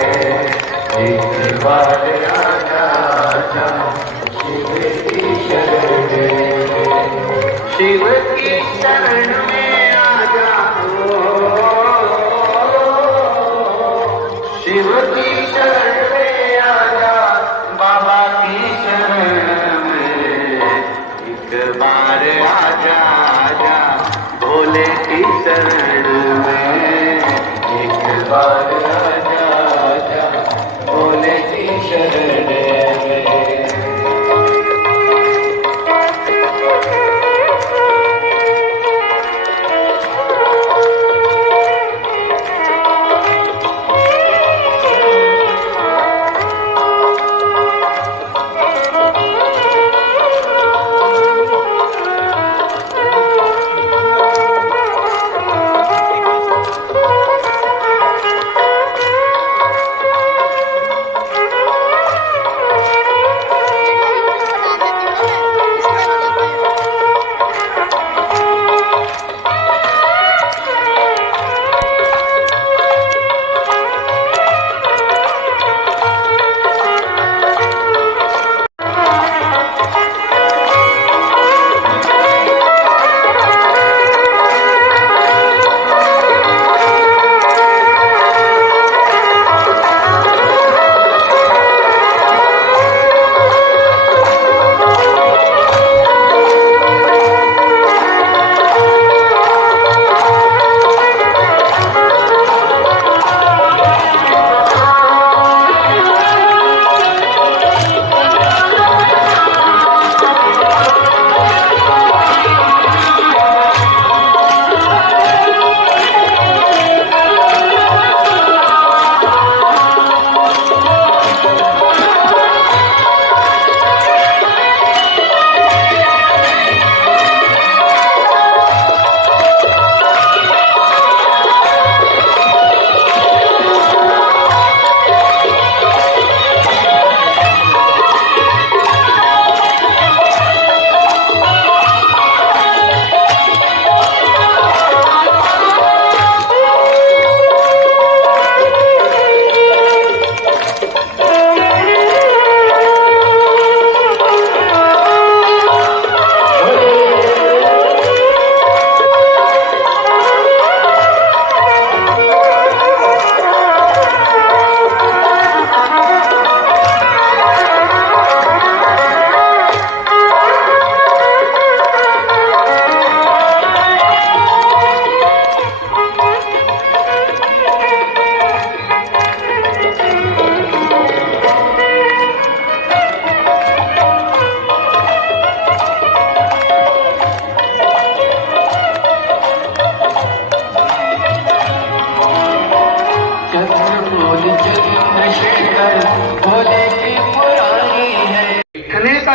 एक बार आजा, शिव की शरण में, शिव की शरण में आजा, शिव की शरण में आजा, बाबा की शरण में एक बार आजा, आजा। भोले की शरण में, एक बार आजा आजा भोले की शरण में।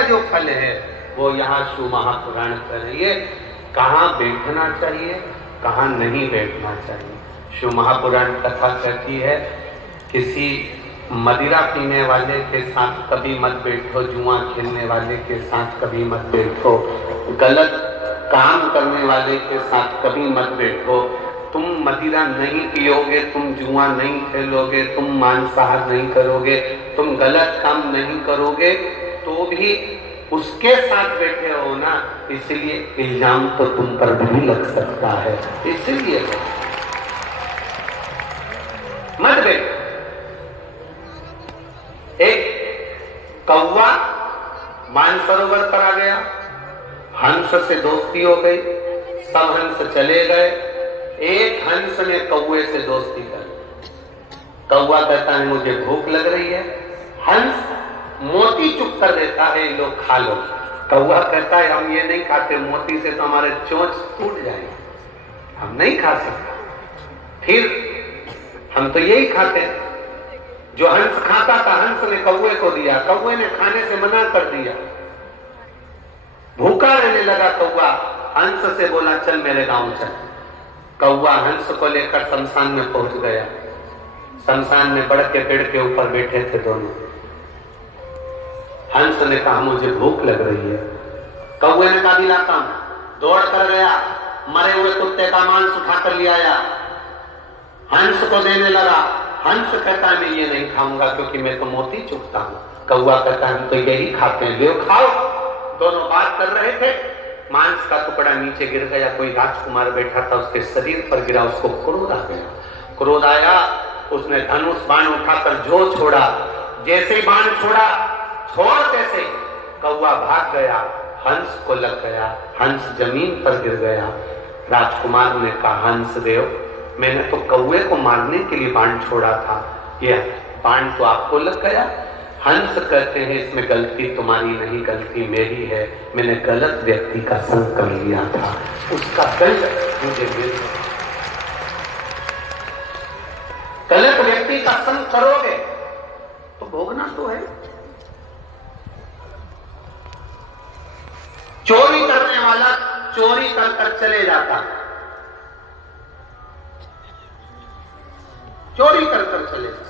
जो फल है वो यहाँ शिव महापुराण कर रही है। कहाँ बैठना चाहिए, कहाँ नहीं बैठना चाहिए। शिव महापुराण कथा कहती है किसी मदिरा पीने वाले के साथ कभी मत बैठो, जुआ खेलने वाले के साथ कभी मत बैठो, गलत काम करने वाले के साथ कभी मत बैठो। तुम मदिरा नहीं पियोगे, तुम जुआ नहीं खेलोगे, तुम मांसाहार नहीं करोगे, तुम गलत काम नहीं करोगे, तो भी उसके साथ बैठे हो ना, इसलिए इल्जाम तो तुम पर भी लग सकता है। इसलिए मत बैठो। एक कौवा मानसरोवर पर आ गया, हंस से दोस्ती हो गई, सब हंस चले गए, एक हंस ने कौवे से दोस्ती कर ली। कौवा कहता है मुझे भूख लग रही है, हंस मोती चुप कर देता है, ये लोग खा लो। कौवा कहता है हम ये नहीं खाते, मोती से तो हमारे चोंच टूट जाएंगे, हम नहीं खा सकते। फिर हम तो यही खाते। जो हंस खाता था, हंस ने कौवे को दिया, कौवे ने खाने से मना कर दिया। भूखा रहने लगा कौवा, हंस से बोला चल मेरे गांव चल। कौवा हंस को लेकर शमशान में पहुंच गया। शमशान में बड़ के पेड़ के ऊपर बैठे थे दोनों। हंस ने कहा मुझे भूख लग रही है। कौवे ने कहा दिलाता हूं। दौड़ कर गया, मरे हुए कुत्ते का मांस उठाकर ले आया, हंस को देने लगा। हंस कहता है मैं ये नहीं खाऊंगा क्योंकि मैं तो मोती चुभता हूं। कौवा कहता है हम तो यही खाते हैं, ले खाओ। दोनों बात कर रहे थे, मांस का टुकड़ा नीचे गिर गया। कोई राजकुमार बैठा था, उसके शरीर पर गिरा, उसको क्रोध आ गया। क्रोध आया, उसने धनुष बाण उठाकर जो छोड़ा। जैसे ही बाण छोड़ा, छोड़ते से कौवा भाग गया, हंस को लग गया, हंस जमीन पर गिर गया। राजकुमार ने कहा, हंसदेव, मैंने तो कौवे को मारने के लिए बाण छोड़ा था, यह बाण तो आपको लग गया। हंस कहते हैं, इसमें गलती तुम्हारी नहीं, गलती मेरी है, मैंने गलत व्यक्ति का संग कर लिया था, उसका दंड मुझे मिल गया। गलत व्यक्ति का संग करोगे तो भोगना तो है। चोरी करने वाला चोरी कर कर चले जाता, चोरी कर कर चले जाता।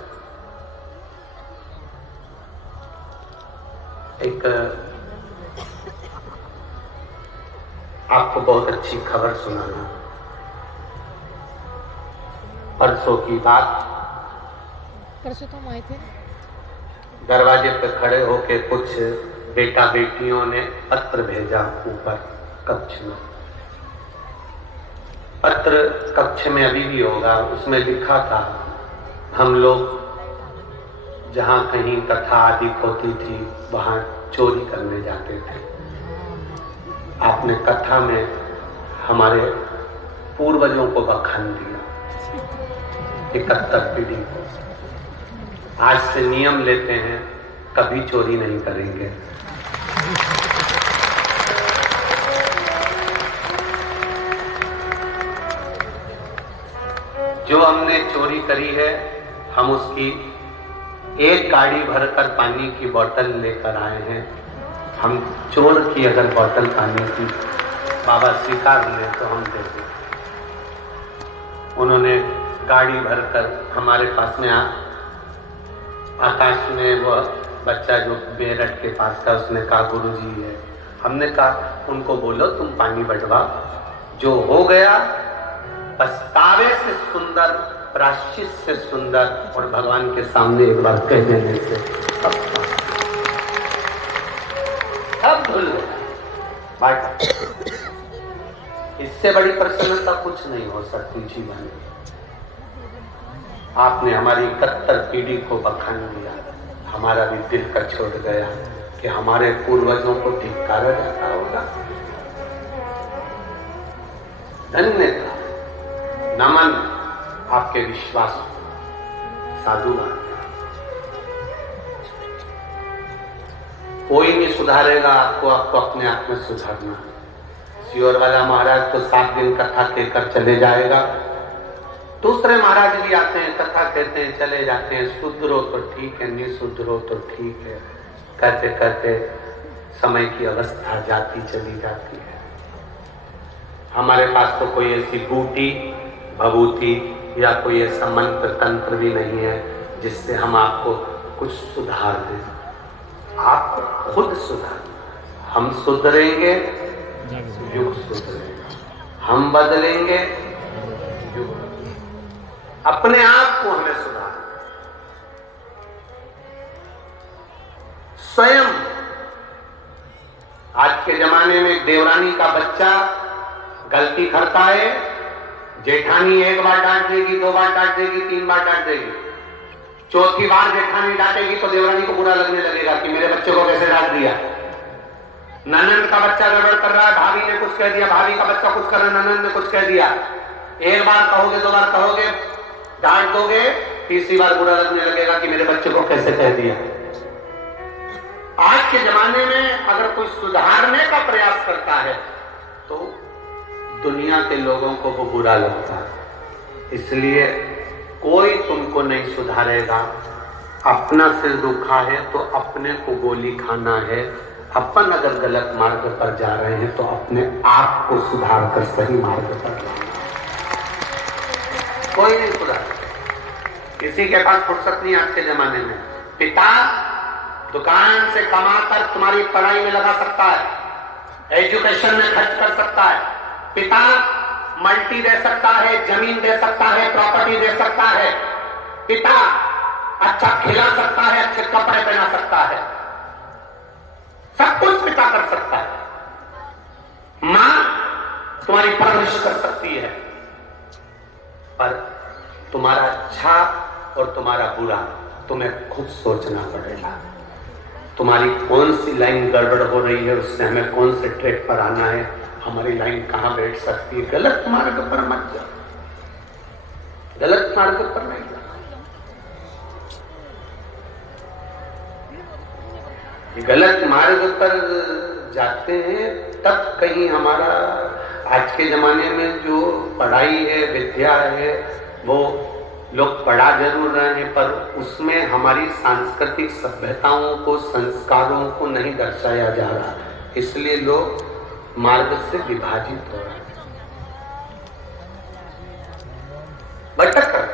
एक आपको बहुत अच्छी खबर सुनाना। परसों की बात, परसों तो हम आए थे। दरवाजे पे खड़े होके कुछ बेटा बेटियों ने पत्र भेजा ऊपर कक्ष में। पत्र कक्ष में अभी भी होगा, उसमें लिखा था, हम लोग जहां कहीं कथा आदि होती थी वहां चोरी करने जाते थे। आपने कथा में हमारे पूर्वजों को बखान दिया, 71 पीढ़ी को। आज से नियम लेते हैं, कभी चोरी नहीं करेंगे। जो हमने चोरी करी है, हम उसकी एक गाड़ी भरकर पानी की बोतल लेकर आए हैं। हम चोर की अगर बोतल पानी की बाबा स्वीकार लें तो हम दे दें। उन्होंने गाड़ी भरकर हमारे पास में आकाश में वह बच्चा जो मेरठ के पास था, उसने कहा, गुरुजी है। हमने कहा, उनको बोलो तुम पानी बंटवा, जो हो गया पछतावे से सुंदर, प्रायश्चित से सुंदर, और भगवान के सामने एक बार कह देने से अब भूल गया। इससे बड़ी प्रसन्नता कुछ नहीं हो सकती जीवन में। आपने हमारी 71 पीढ़ी को बखान दिया, हमारा भी दिल का छोड़ गया कि हमारे पूर्वजों को धिक्कारा जाता होगा। धन्यवाद, नमन आपके विश्वास, साधुवाद। कोई नहीं सुधारेगा आपको, आपको अपने आप में सुधारना। सियोर वाला महाराज तो 7 दिन कथा कहकर चले जाएगा, दूसरे महाराज भी आते हैं, कथा कहते हैं, चले जाते हैं। सुधरो तो ठीक है, निसुधरो तो ठीक है, कहते कहते समय की अवस्था जाती चली जाती है। हमारे पास तो कोई ऐसी बूटी भभूति या कोई ऐसा मंत्र तंत्र भी नहीं है जिससे हम आपको कुछ सुधार दें। आप खुद सुधार, हम सुधरेंगे, युग सुधरेगा। हम बदलेंगे, युग। अपने आप को हमें सुधार, स्वयं। आज के जमाने में देवरानी का बच्चा गलती करता है, जेठानी 1 बार डांट देगी, 2 बार डांट देगी, 3 बार डांट देगी, 4थी बार जेठानी डांटेगी तो देवरानी को बुरा लगने लगेगा कि मेरे बच्चे को कैसे डांट दिया। ननंद का बच्चा गड़बड़ कर रहा है, भाभी ने कुछ कह दिया, भाभी का बच्चा कुछ कर रहा है, ननंद ने कुछ कह दिया। 1 बार कहोगे, 2 बार कहोगे, डांट दोगे, 3री बार बुरा लगने लगेगा कि मेरे बच्चे को कैसे कह दिया। आज के जमाने में अगर कोई सुधारने का प्रयास करता है तो दुनिया के लोगों को वो बुरा लगता है। इसलिए कोई तुमको नहीं सुधारेगा। अपना सिर दुखा है तो अपने को गोली खाना है। अपन अगर गलत मार्ग पर जा रहे हैं तो अपने आप को सुधार कर सही मार्ग पर जाना। कोई नहीं सुधार, किसी के पास फुर्सत नहीं आज के जमाने में। पिता दुकान से कमाकर तुम्हारी पढ़ाई में लगा सकता है, एजुकेशन में खर्च कर सकता है। पिता मल्टी दे सकता है, जमीन दे सकता है, प्रॉपर्टी दे सकता है। पिता अच्छा खिला सकता है, अच्छे कपड़े पहना सकता है, सब कुछ पिता कर सकता है। मां तुम्हारी परवरिश कर सकती है, पर तुम्हारा अच्छा और तुम्हारा बुरा तुम्हें खुद सोचना पड़ेगा। तुम्हारी कौन सी लाइन गड़बड़ हो रही है, उससे हमें कौन से ट्रैक पर आना है, हमारी लाइन कहां बैठ सकती है। गलत मार्ग पर मत जाओ, गलत मार्ग पर नहीं जाओ। गलत मार्ग पर जाते हैं तब कहीं हमारा आज के जमाने में जो पढ़ाई है, विद्या है, वो लोग पढ़ा जरूर रहे हैं पर उसमें हमारी सांस्कृतिक सभ्यताओं को, संस्कारों को नहीं दर्शाया जा रहा, इसलिए लोग मार्ग से विभाजित हो रहे हैं, भटक कर।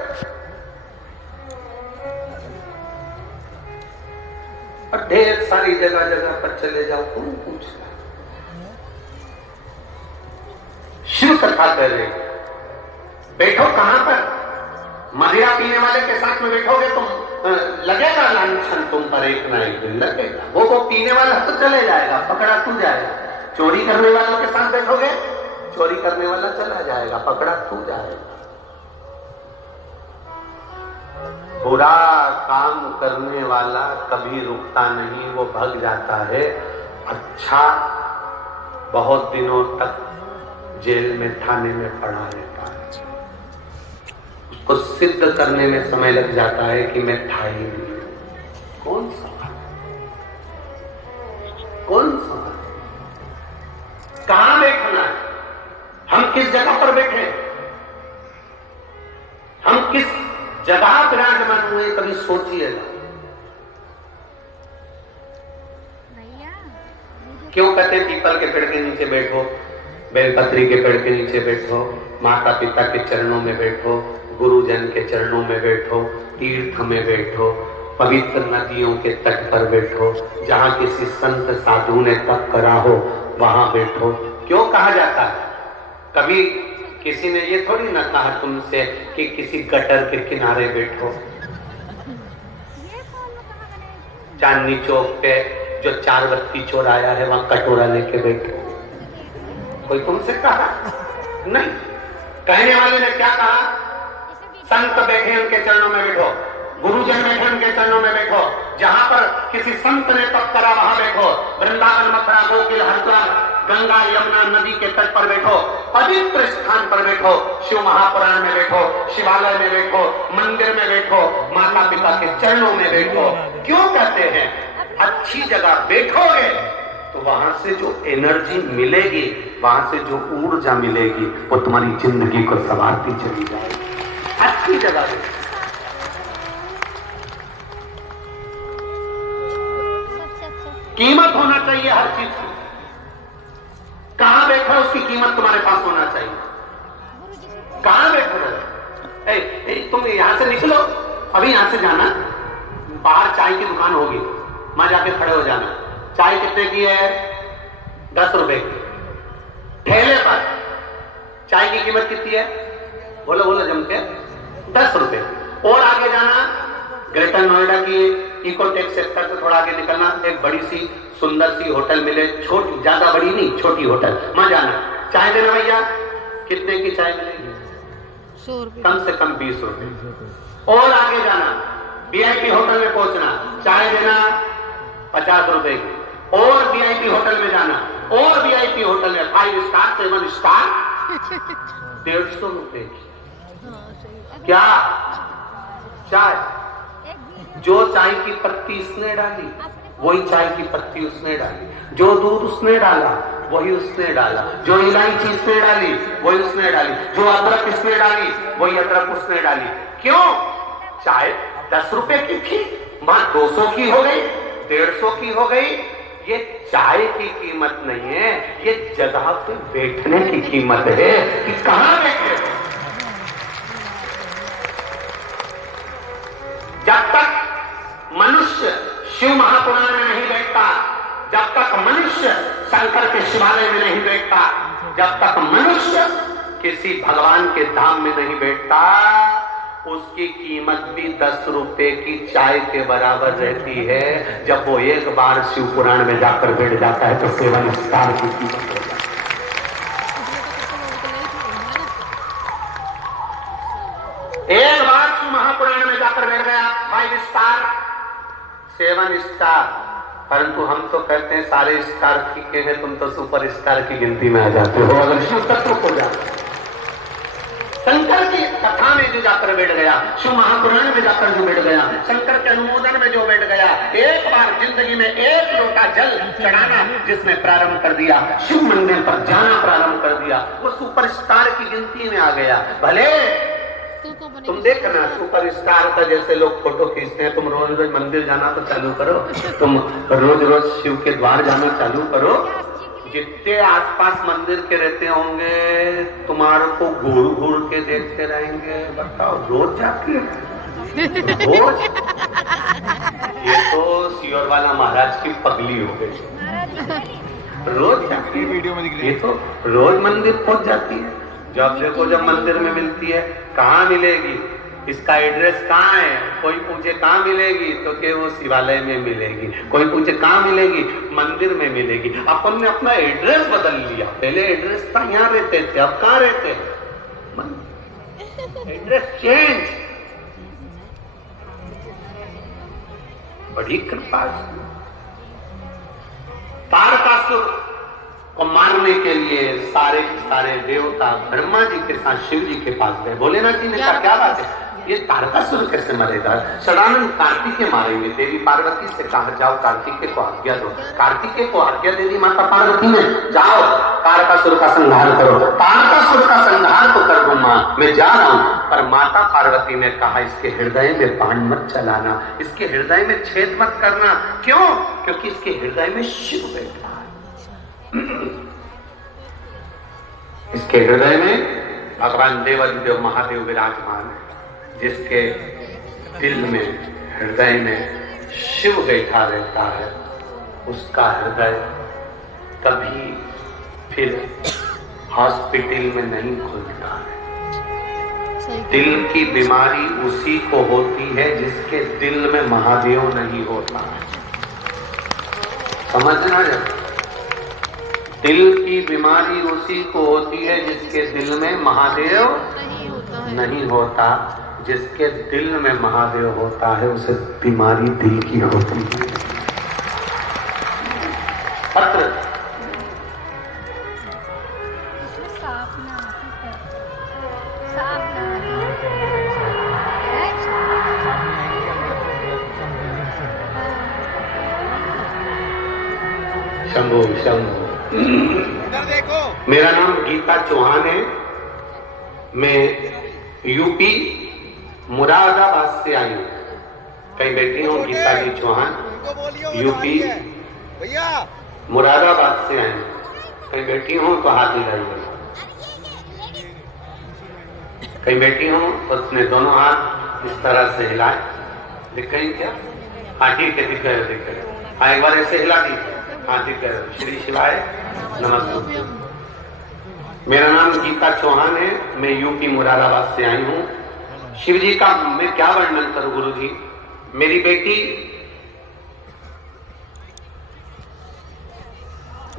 और ढेर सारी जगह जगह पर चले जाओ, कौन पूछता। शिव कथा कर रहे, बैठो कहां पर? मदिरा पीने वाले के साथ में बैठोगे तुम, लगेगा लांछन तुम पर, एक ना एक दिन लगेगा। वो पीने वाला तो चले जाएगा, पकड़ा तू जाएगा। चोरी करने वालों के साथ बैठोगे, चोरी करने वाला चला जाएगा, पकड़ा तू जाएगा। बुरा काम करने वाला कभी रुकता नहीं, वो भाग जाता है। अच्छा बहुत दिनों तक जेल में, थाने में पड़ा रहता है। उसको सिद्ध करने में समय लग जाता है कि मैं था ही नहीं। कौन सा, कौन सा, कहां बैठना है? हम किस जगह पर बैठे, हम किस जगह विराजमान हुए, कभी सोचिएगा। क्यों कहते हैं पीपल के पेड़ के नीचे बैठो, बेलपत्री के पेड़ के नीचे बैठो, माता पिता के चरणों में बैठो, गुरुजन के चरणों में बैठो, तीर्थ में बैठो, पवित्र नदियों के तट पर बैठो, जहां किसी संत साधु ने तप करा हो वहां बैठो। क्यों कहा जाता है? कभी किसी ने ये थोड़ी ना कहा तुमसे कि किसी गटर के किनारे बैठो, चांदनी चौक पे जो 4 बत्ती चौराया है वहां कटोरा लेके बैठो। कोई तुमसे कहा? नहीं। कहने वाले ने क्या कहा? संत बैठे उनके चरणों में बैठो, गुरुजन बैठे उनके चरणों में बैठो, जहां पर किसी संत ने तप करा वहां बैठो। वृंदावन, मथुरा, गोकुल, हरिद्वार, गंगा यमुना नदी के तट पर बैठो, पवित्र स्थान पर बैठो, शिव महापुराण में बैठो, शिवालय में बैठो, मंदिर में बैठो, माता पिता के चरणों में बैठो। क्यों कहते हैं? अच्छी जगह बैठोगे तो वहां से जो एनर्जी मिलेगी, वहां से जो ऊर्जा मिलेगी, वो तुम्हारी जिंदगी को संवारती चली जाएगी। अच्छी जगह बैठो। कीमत होना चाहिए हर चीज की। कहां बैठा उसकी कीमत तुम्हारे पास होना चाहिए। कहां बैठे हो? तुम यहां से निकलो, अभी यहां से जाना, बाहर चाय की दुकान होगी, वहां जाके खड़े हो जाना। चाय कितने की है? 10 रुपए की। ठेले पर चाय की कीमत कितनी है? बोलो बोलो जम के, 10 रुपए। और आगे जाना, ग्रेटर नोएडा की इकोटेक सेक्टर से थोड़ा आगे निकलना, एक बड़ी सी सुंदर सी होटल मिले, छोटी, ज्यादा बड़ी नहीं, छोटी होटल, वहां जाना। चाय देना भैया, कितने की चाय मिलेगी? 100 रुपए, कम से कम 20 रुपए। और आगे जाना, वीआईपी होटल में पहुंचना, चाय देना 50 रुपए की। और वीआईपी होटल में जाना, और वीआईपी होटल में 5 स्टार 7 स्टार 150 रुपए की। क्या चाय? जो चाय की पत्ती इसने डाली, वही चाय की पत्ती उसने डाली। जो दूध उसने डाला, वही उसने डाला। जो इलायची इसने डाली, वही उसने डाली। जो अदरक इसने डाली, वही अदरक उसने डाली। क्यों? चाय 10 रुपए की थी, वहां 200 की हो गई, 150 की हो गई। ये चाय की कीमत नहीं है, ये जगह पे बैठने की कीमत है कि कहां बैठे। जब तक मनुष्य शिव महापुराण में नहीं बैठता, जब तक मनुष्य शंकर के शिवालय में नहीं बैठता, जब तक मनुष्य किसी भगवान के धाम में नहीं बैठता, उसकी कीमत भी 10 रुपए की चाय के बराबर रहती है। जब वो एक बार शिव पुराण में जाकर बैठ जाता है तो 7 स्टार की कीमत हो जाती है। एक बार शिव महापुराण में जाकर बैठ गया, 5 स्टार 7 स्टार परंतु हम तो कहते हैं सारे स्टार फीके हैं, तुम तो सुपर स्टार की गिनती में आ जाते हो अगर शिव तत्व हो जाते। शंकर की कथा में जो जाकर बैठ गया, शिव महापुराण में जाकर जो बैठ गया, शंकर के अनुमोदन में जो बैठ गया, एक बार जिंदगी में एक लोटा जल चढ़ाना जिसने प्रारंभ कर दिया, शिव मंदिर पर जाना प्रारंभ कर दिया, वो सुपरस्टार की गिनती में आ गया। भले तुम देखना सुपरस्टार का जैसे लोग फोटो खींचते हैं, तुम रोज रोज मंदिर जाना तो चालू करो, तुम रोज रोज शिव के द्वार जाना चालू करो, जितने आसपास मंदिर के रहते होंगे तुम्हारे को घूर घूर के देखते रहेंगे। बताओ रोज जाती है रोज? ये तो सियोर वाला महाराज की पगली हो गई, रोज जाती है वीडियो में दिख रही है, ये तो रोज मंदिर पहुंच जाती है। जब देखो जब मंदिर में मिलती है, कहाँ मिलेगी, इसका एड्रेस कहाँ है, कोई पूछे कहाँ मिलेगी तो कि वो शिवालय में मिलेगी, कोई पूछे कहाँ मिलेगी, मंदिर में मिलेगी। अपन ने अपना एड्रेस बदल लिया, पहले एड्रेस था यहाँ रहते थे, अब कहाँ रहते हैं, एड्रेस चेंज। बड़ी कृपा। तारकासुर को मारने के लिए सारे सारे देवता ब्रह्मा जी के साथ शिव जी के पास गए। भोलेनाथ जी ने कहा क्या बात है, ये तारकासुर कैसे मरेगा, सदानंद कार्तिकेय मारेंगे। देवी पार्वती से कहा जाओ कार्तिकेय को आज्ञा दो। कार्तिकेय को आज्ञा दे दी माता पार्वती ने, जाओ तारकासुर का संहार करो। तारकासुर का संहार तो कर दूंगा, मैं जा रहा हूं, पर माता पार्वती ने कहा इसके हृदय में बाण मत चलाना, इसके हृदय में छेद मत करना। क्यों? क्योंकि इसके हृदय में शिव बैठा है। इसके हृदय में भगवान देवादिदेव महादेव विराजमान है, जिसके दिल में हृदय में शिव बैठा रहता है, उसका हृदय कभी फिर हॉस्पिटल में नहीं खुलता है। दिल की बीमारी उसी को होती है जिसके दिल में महादेव नहीं होता है। समझना जब, दिल की बीमारी उसी को होती है जिसके दिल में महादेव नहीं होता। जिसके दिल में महादेव होता है उसे बीमारी दिल की होती है। पत्र शंभू शंभू। मेरा नाम गीता चौहान है, मैं यूपी मुरादाबाद से आई हूँ। कहीं बैठी हूँ गीता जी चौहान, यूपी मुरादाबाद से आई हूँ। कहीं बैठी हूँ तो हाथ हिलाइए, कहीं बैठी हूँ तो उसने दोनों हाथ इस तरह से हिलाए। दिख गई क्या? हाँ ठीक है, दिख गए दिख गए। हाँ एक बार ऐसे हिला दीजिए। हाँ ठीक है। श्री शिवाय नमस्ते। मेरा नाम गीता चौहान है, मैं यूपी मुरादाबाद से आई हूँ। शिव जी का मैं क्या वर्णन करूं गुरु जी। मेरी बेटी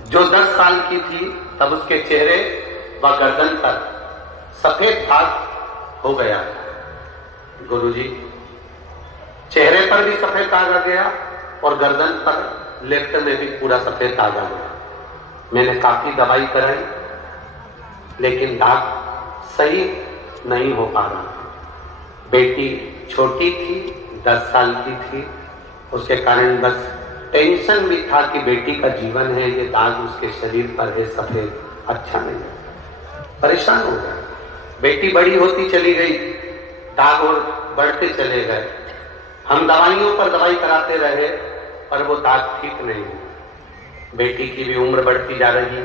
जो 10 साल की थी तब उसके चेहरे व गर्दन पर सफेद दाग हो गया। गुरु जी चेहरे पर भी सफेद दाग आ गया और गर्दन पर लेफ्ट में भी पूरा सफेद दाग आ गया। मैंने काफी दवाई कराई लेकिन दाग सही नहीं हो पा रहा। बेटी छोटी थी, 10 साल की थी, उसके कारण बस टेंशन भी था कि बेटी का जीवन है, ये दाग उसके शरीर पर है सफेद, अच्छा नहीं है। परेशान हो गया। बेटी बड़ी होती चली गई, दाग और बढ़ते चले गए। हम दवाइयों पर दवाई कराते रहे पर वो दाग ठीक नहीं हुआ। बेटी की भी उम्र बढ़ती जा रही,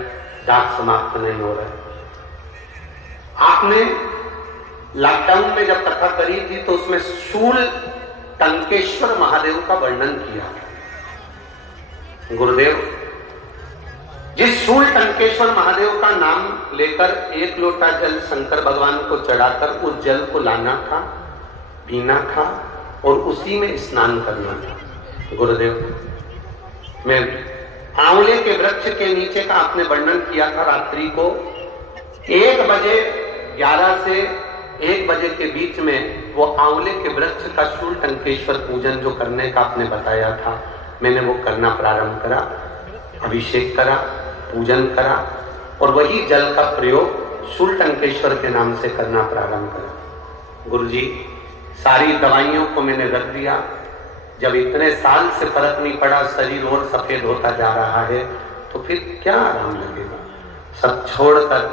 दाग समाप्त नहीं हो रहे। आपने लॉकडाउन में जब कथा करी थी तो उसमें शूल टंकेश्वर महादेव का वर्णन किया। गुरुदेव जिस शूल टंकेश्वर महादेव का नाम लेकर 1 लोटा जल शंकर भगवान को चढ़ाकर उस जल को लाना था, पीना था और उसी में स्नान करना था। गुरुदेव मैं आंवले के वृक्ष के नीचे का आपने वर्णन किया था। रात्रि को 1 बजे 11 से 1 बजे के बीच में वो आंवले के वृक्ष का शूल टंकेश्वर पूजन जो करने का आपने बताया था। मैंने वो करना प्रारंभ करा, अभिषेक करा, पूजन करा और वही जल का प्रयोग शूलटंकेश्वर के नाम से करना प्रारंभ करा। गुरुजी, सारी दवाइयों को मैंने रख दिया। जब इतने साल से फर्क नहीं पड़ा, शरीर और सफेद होता जा रहा है, तो फिर क्या आराम लगेगा। सब छोड़कर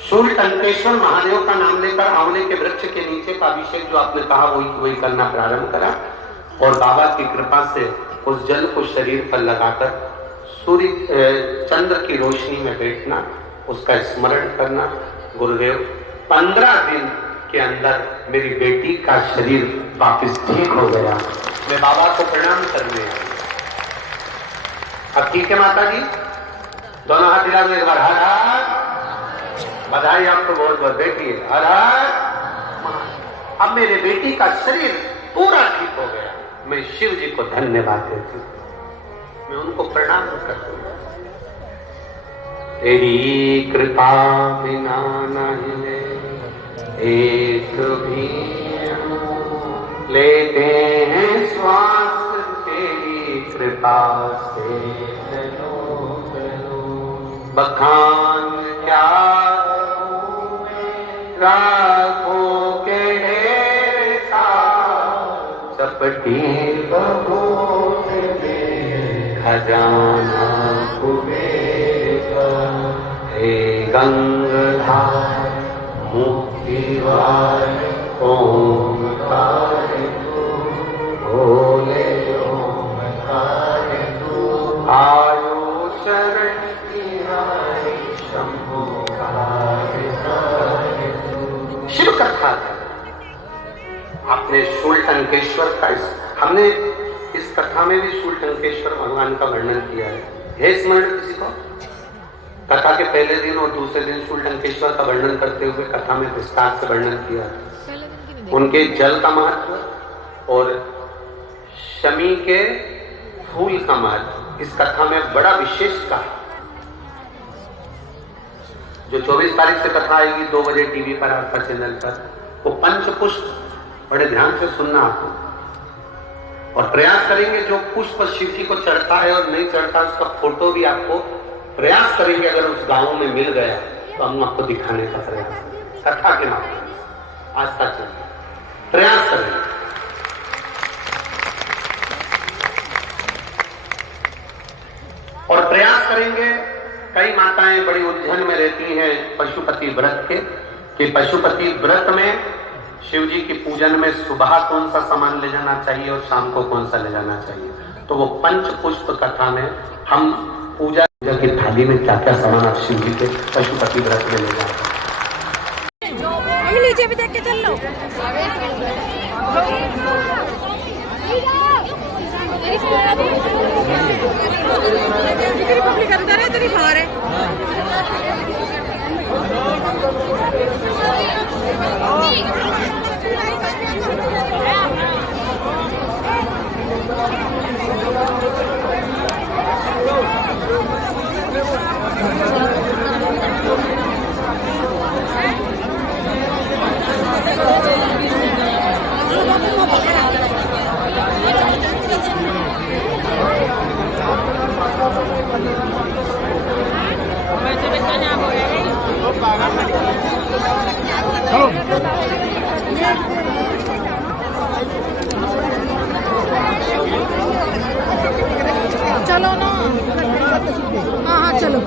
शूलटंकेश्वर महादेव का नाम लेकर आंवले के वृक्ष के नीचे का अभिषेक जो आपने कहा वही करना प्रारंभ करा और बाबा की कृपा से उस जल को शरीर पर लगाकर सूर्य चंद्र की रोशनी में बैठना, उसका स्मरण करना। गुरुदेव, 15 दिन के अंदर मेरी बेटी का शरीर वापस ठीक हो गया। मैं बाबा को प्रणाम करने आई। अब ठीक है माता जी, दोनों हाथ हिला दो एक बार। हर हर, बधाई आपको बहुत बहुत। बैठिए। हर हर। अब मेरे बेटी का शरीर पूरा ठीक हो गया। मैं शिव जी को धन्यवाद देती हूँ, मैं उनको प्रणाम करती हूँ। तेरी कृपा बिना नहीं एक भी लेते हैं श्वास, तेरी कृपा से बखान क्या राखों के ढेर सा, चपटी बबूत में खजाना कुबेर, हे गंगाधार मुक्तिवार ओंकार तू, भोले ओंकार तू, आयो शरण तिहारी शंभु शिव कथा। आपने शूलटंकेश्वर का हमने इस कथा में भी शूलटंकेश्वर भगवान का वर्णन किया है स्मरण किसी को? कथा के पहले दिन और दूसरे दिन शूलटंकेश्वर का वर्णन करते हुए कथा में विस्तार से वर्णन किया है। उनके जल का महत्व और शमी के फूल का महत्व इस कथा में बड़ा विशेष का। जो 24 तारीख से कथा आएगी 2 बजे टीवी पर आपका चैनल पर, वो पंचपुष्प बड़े ध्यान से सुनना आपको और प्रयास करेंगे। जो पुष्प शिव जी को चढ़ता है और नहीं चढ़ता उसका फोटो भी आपको प्रयास करेंगे। अगर उस गांव में मिल गया तो हम आपको दिखाने का प्रयास कथा के माध्यम से आस्था चलेंगे, प्रयास करेंगे। और प्रयास करेंगे। कई माताएं बड़ी उलझन में रहती हैं पशुपति व्रत के, कि पशुपति व्रत में शिव जी की पूजन में सुबह कौन सा सामान ले जाना चाहिए और शाम को कौन सा ले जाना चाहिए। तो वो पंच पुष्प कथा में हम पूजा की थाली में क्या क्या सामान आप शिव जी के पशुपति व्रत में ले जाते हैं। नीचे भी देख के चल लो। रिपब्लिक अंदर है, तेरी बाहर है। चलो ना। हाँ हाँ चलो।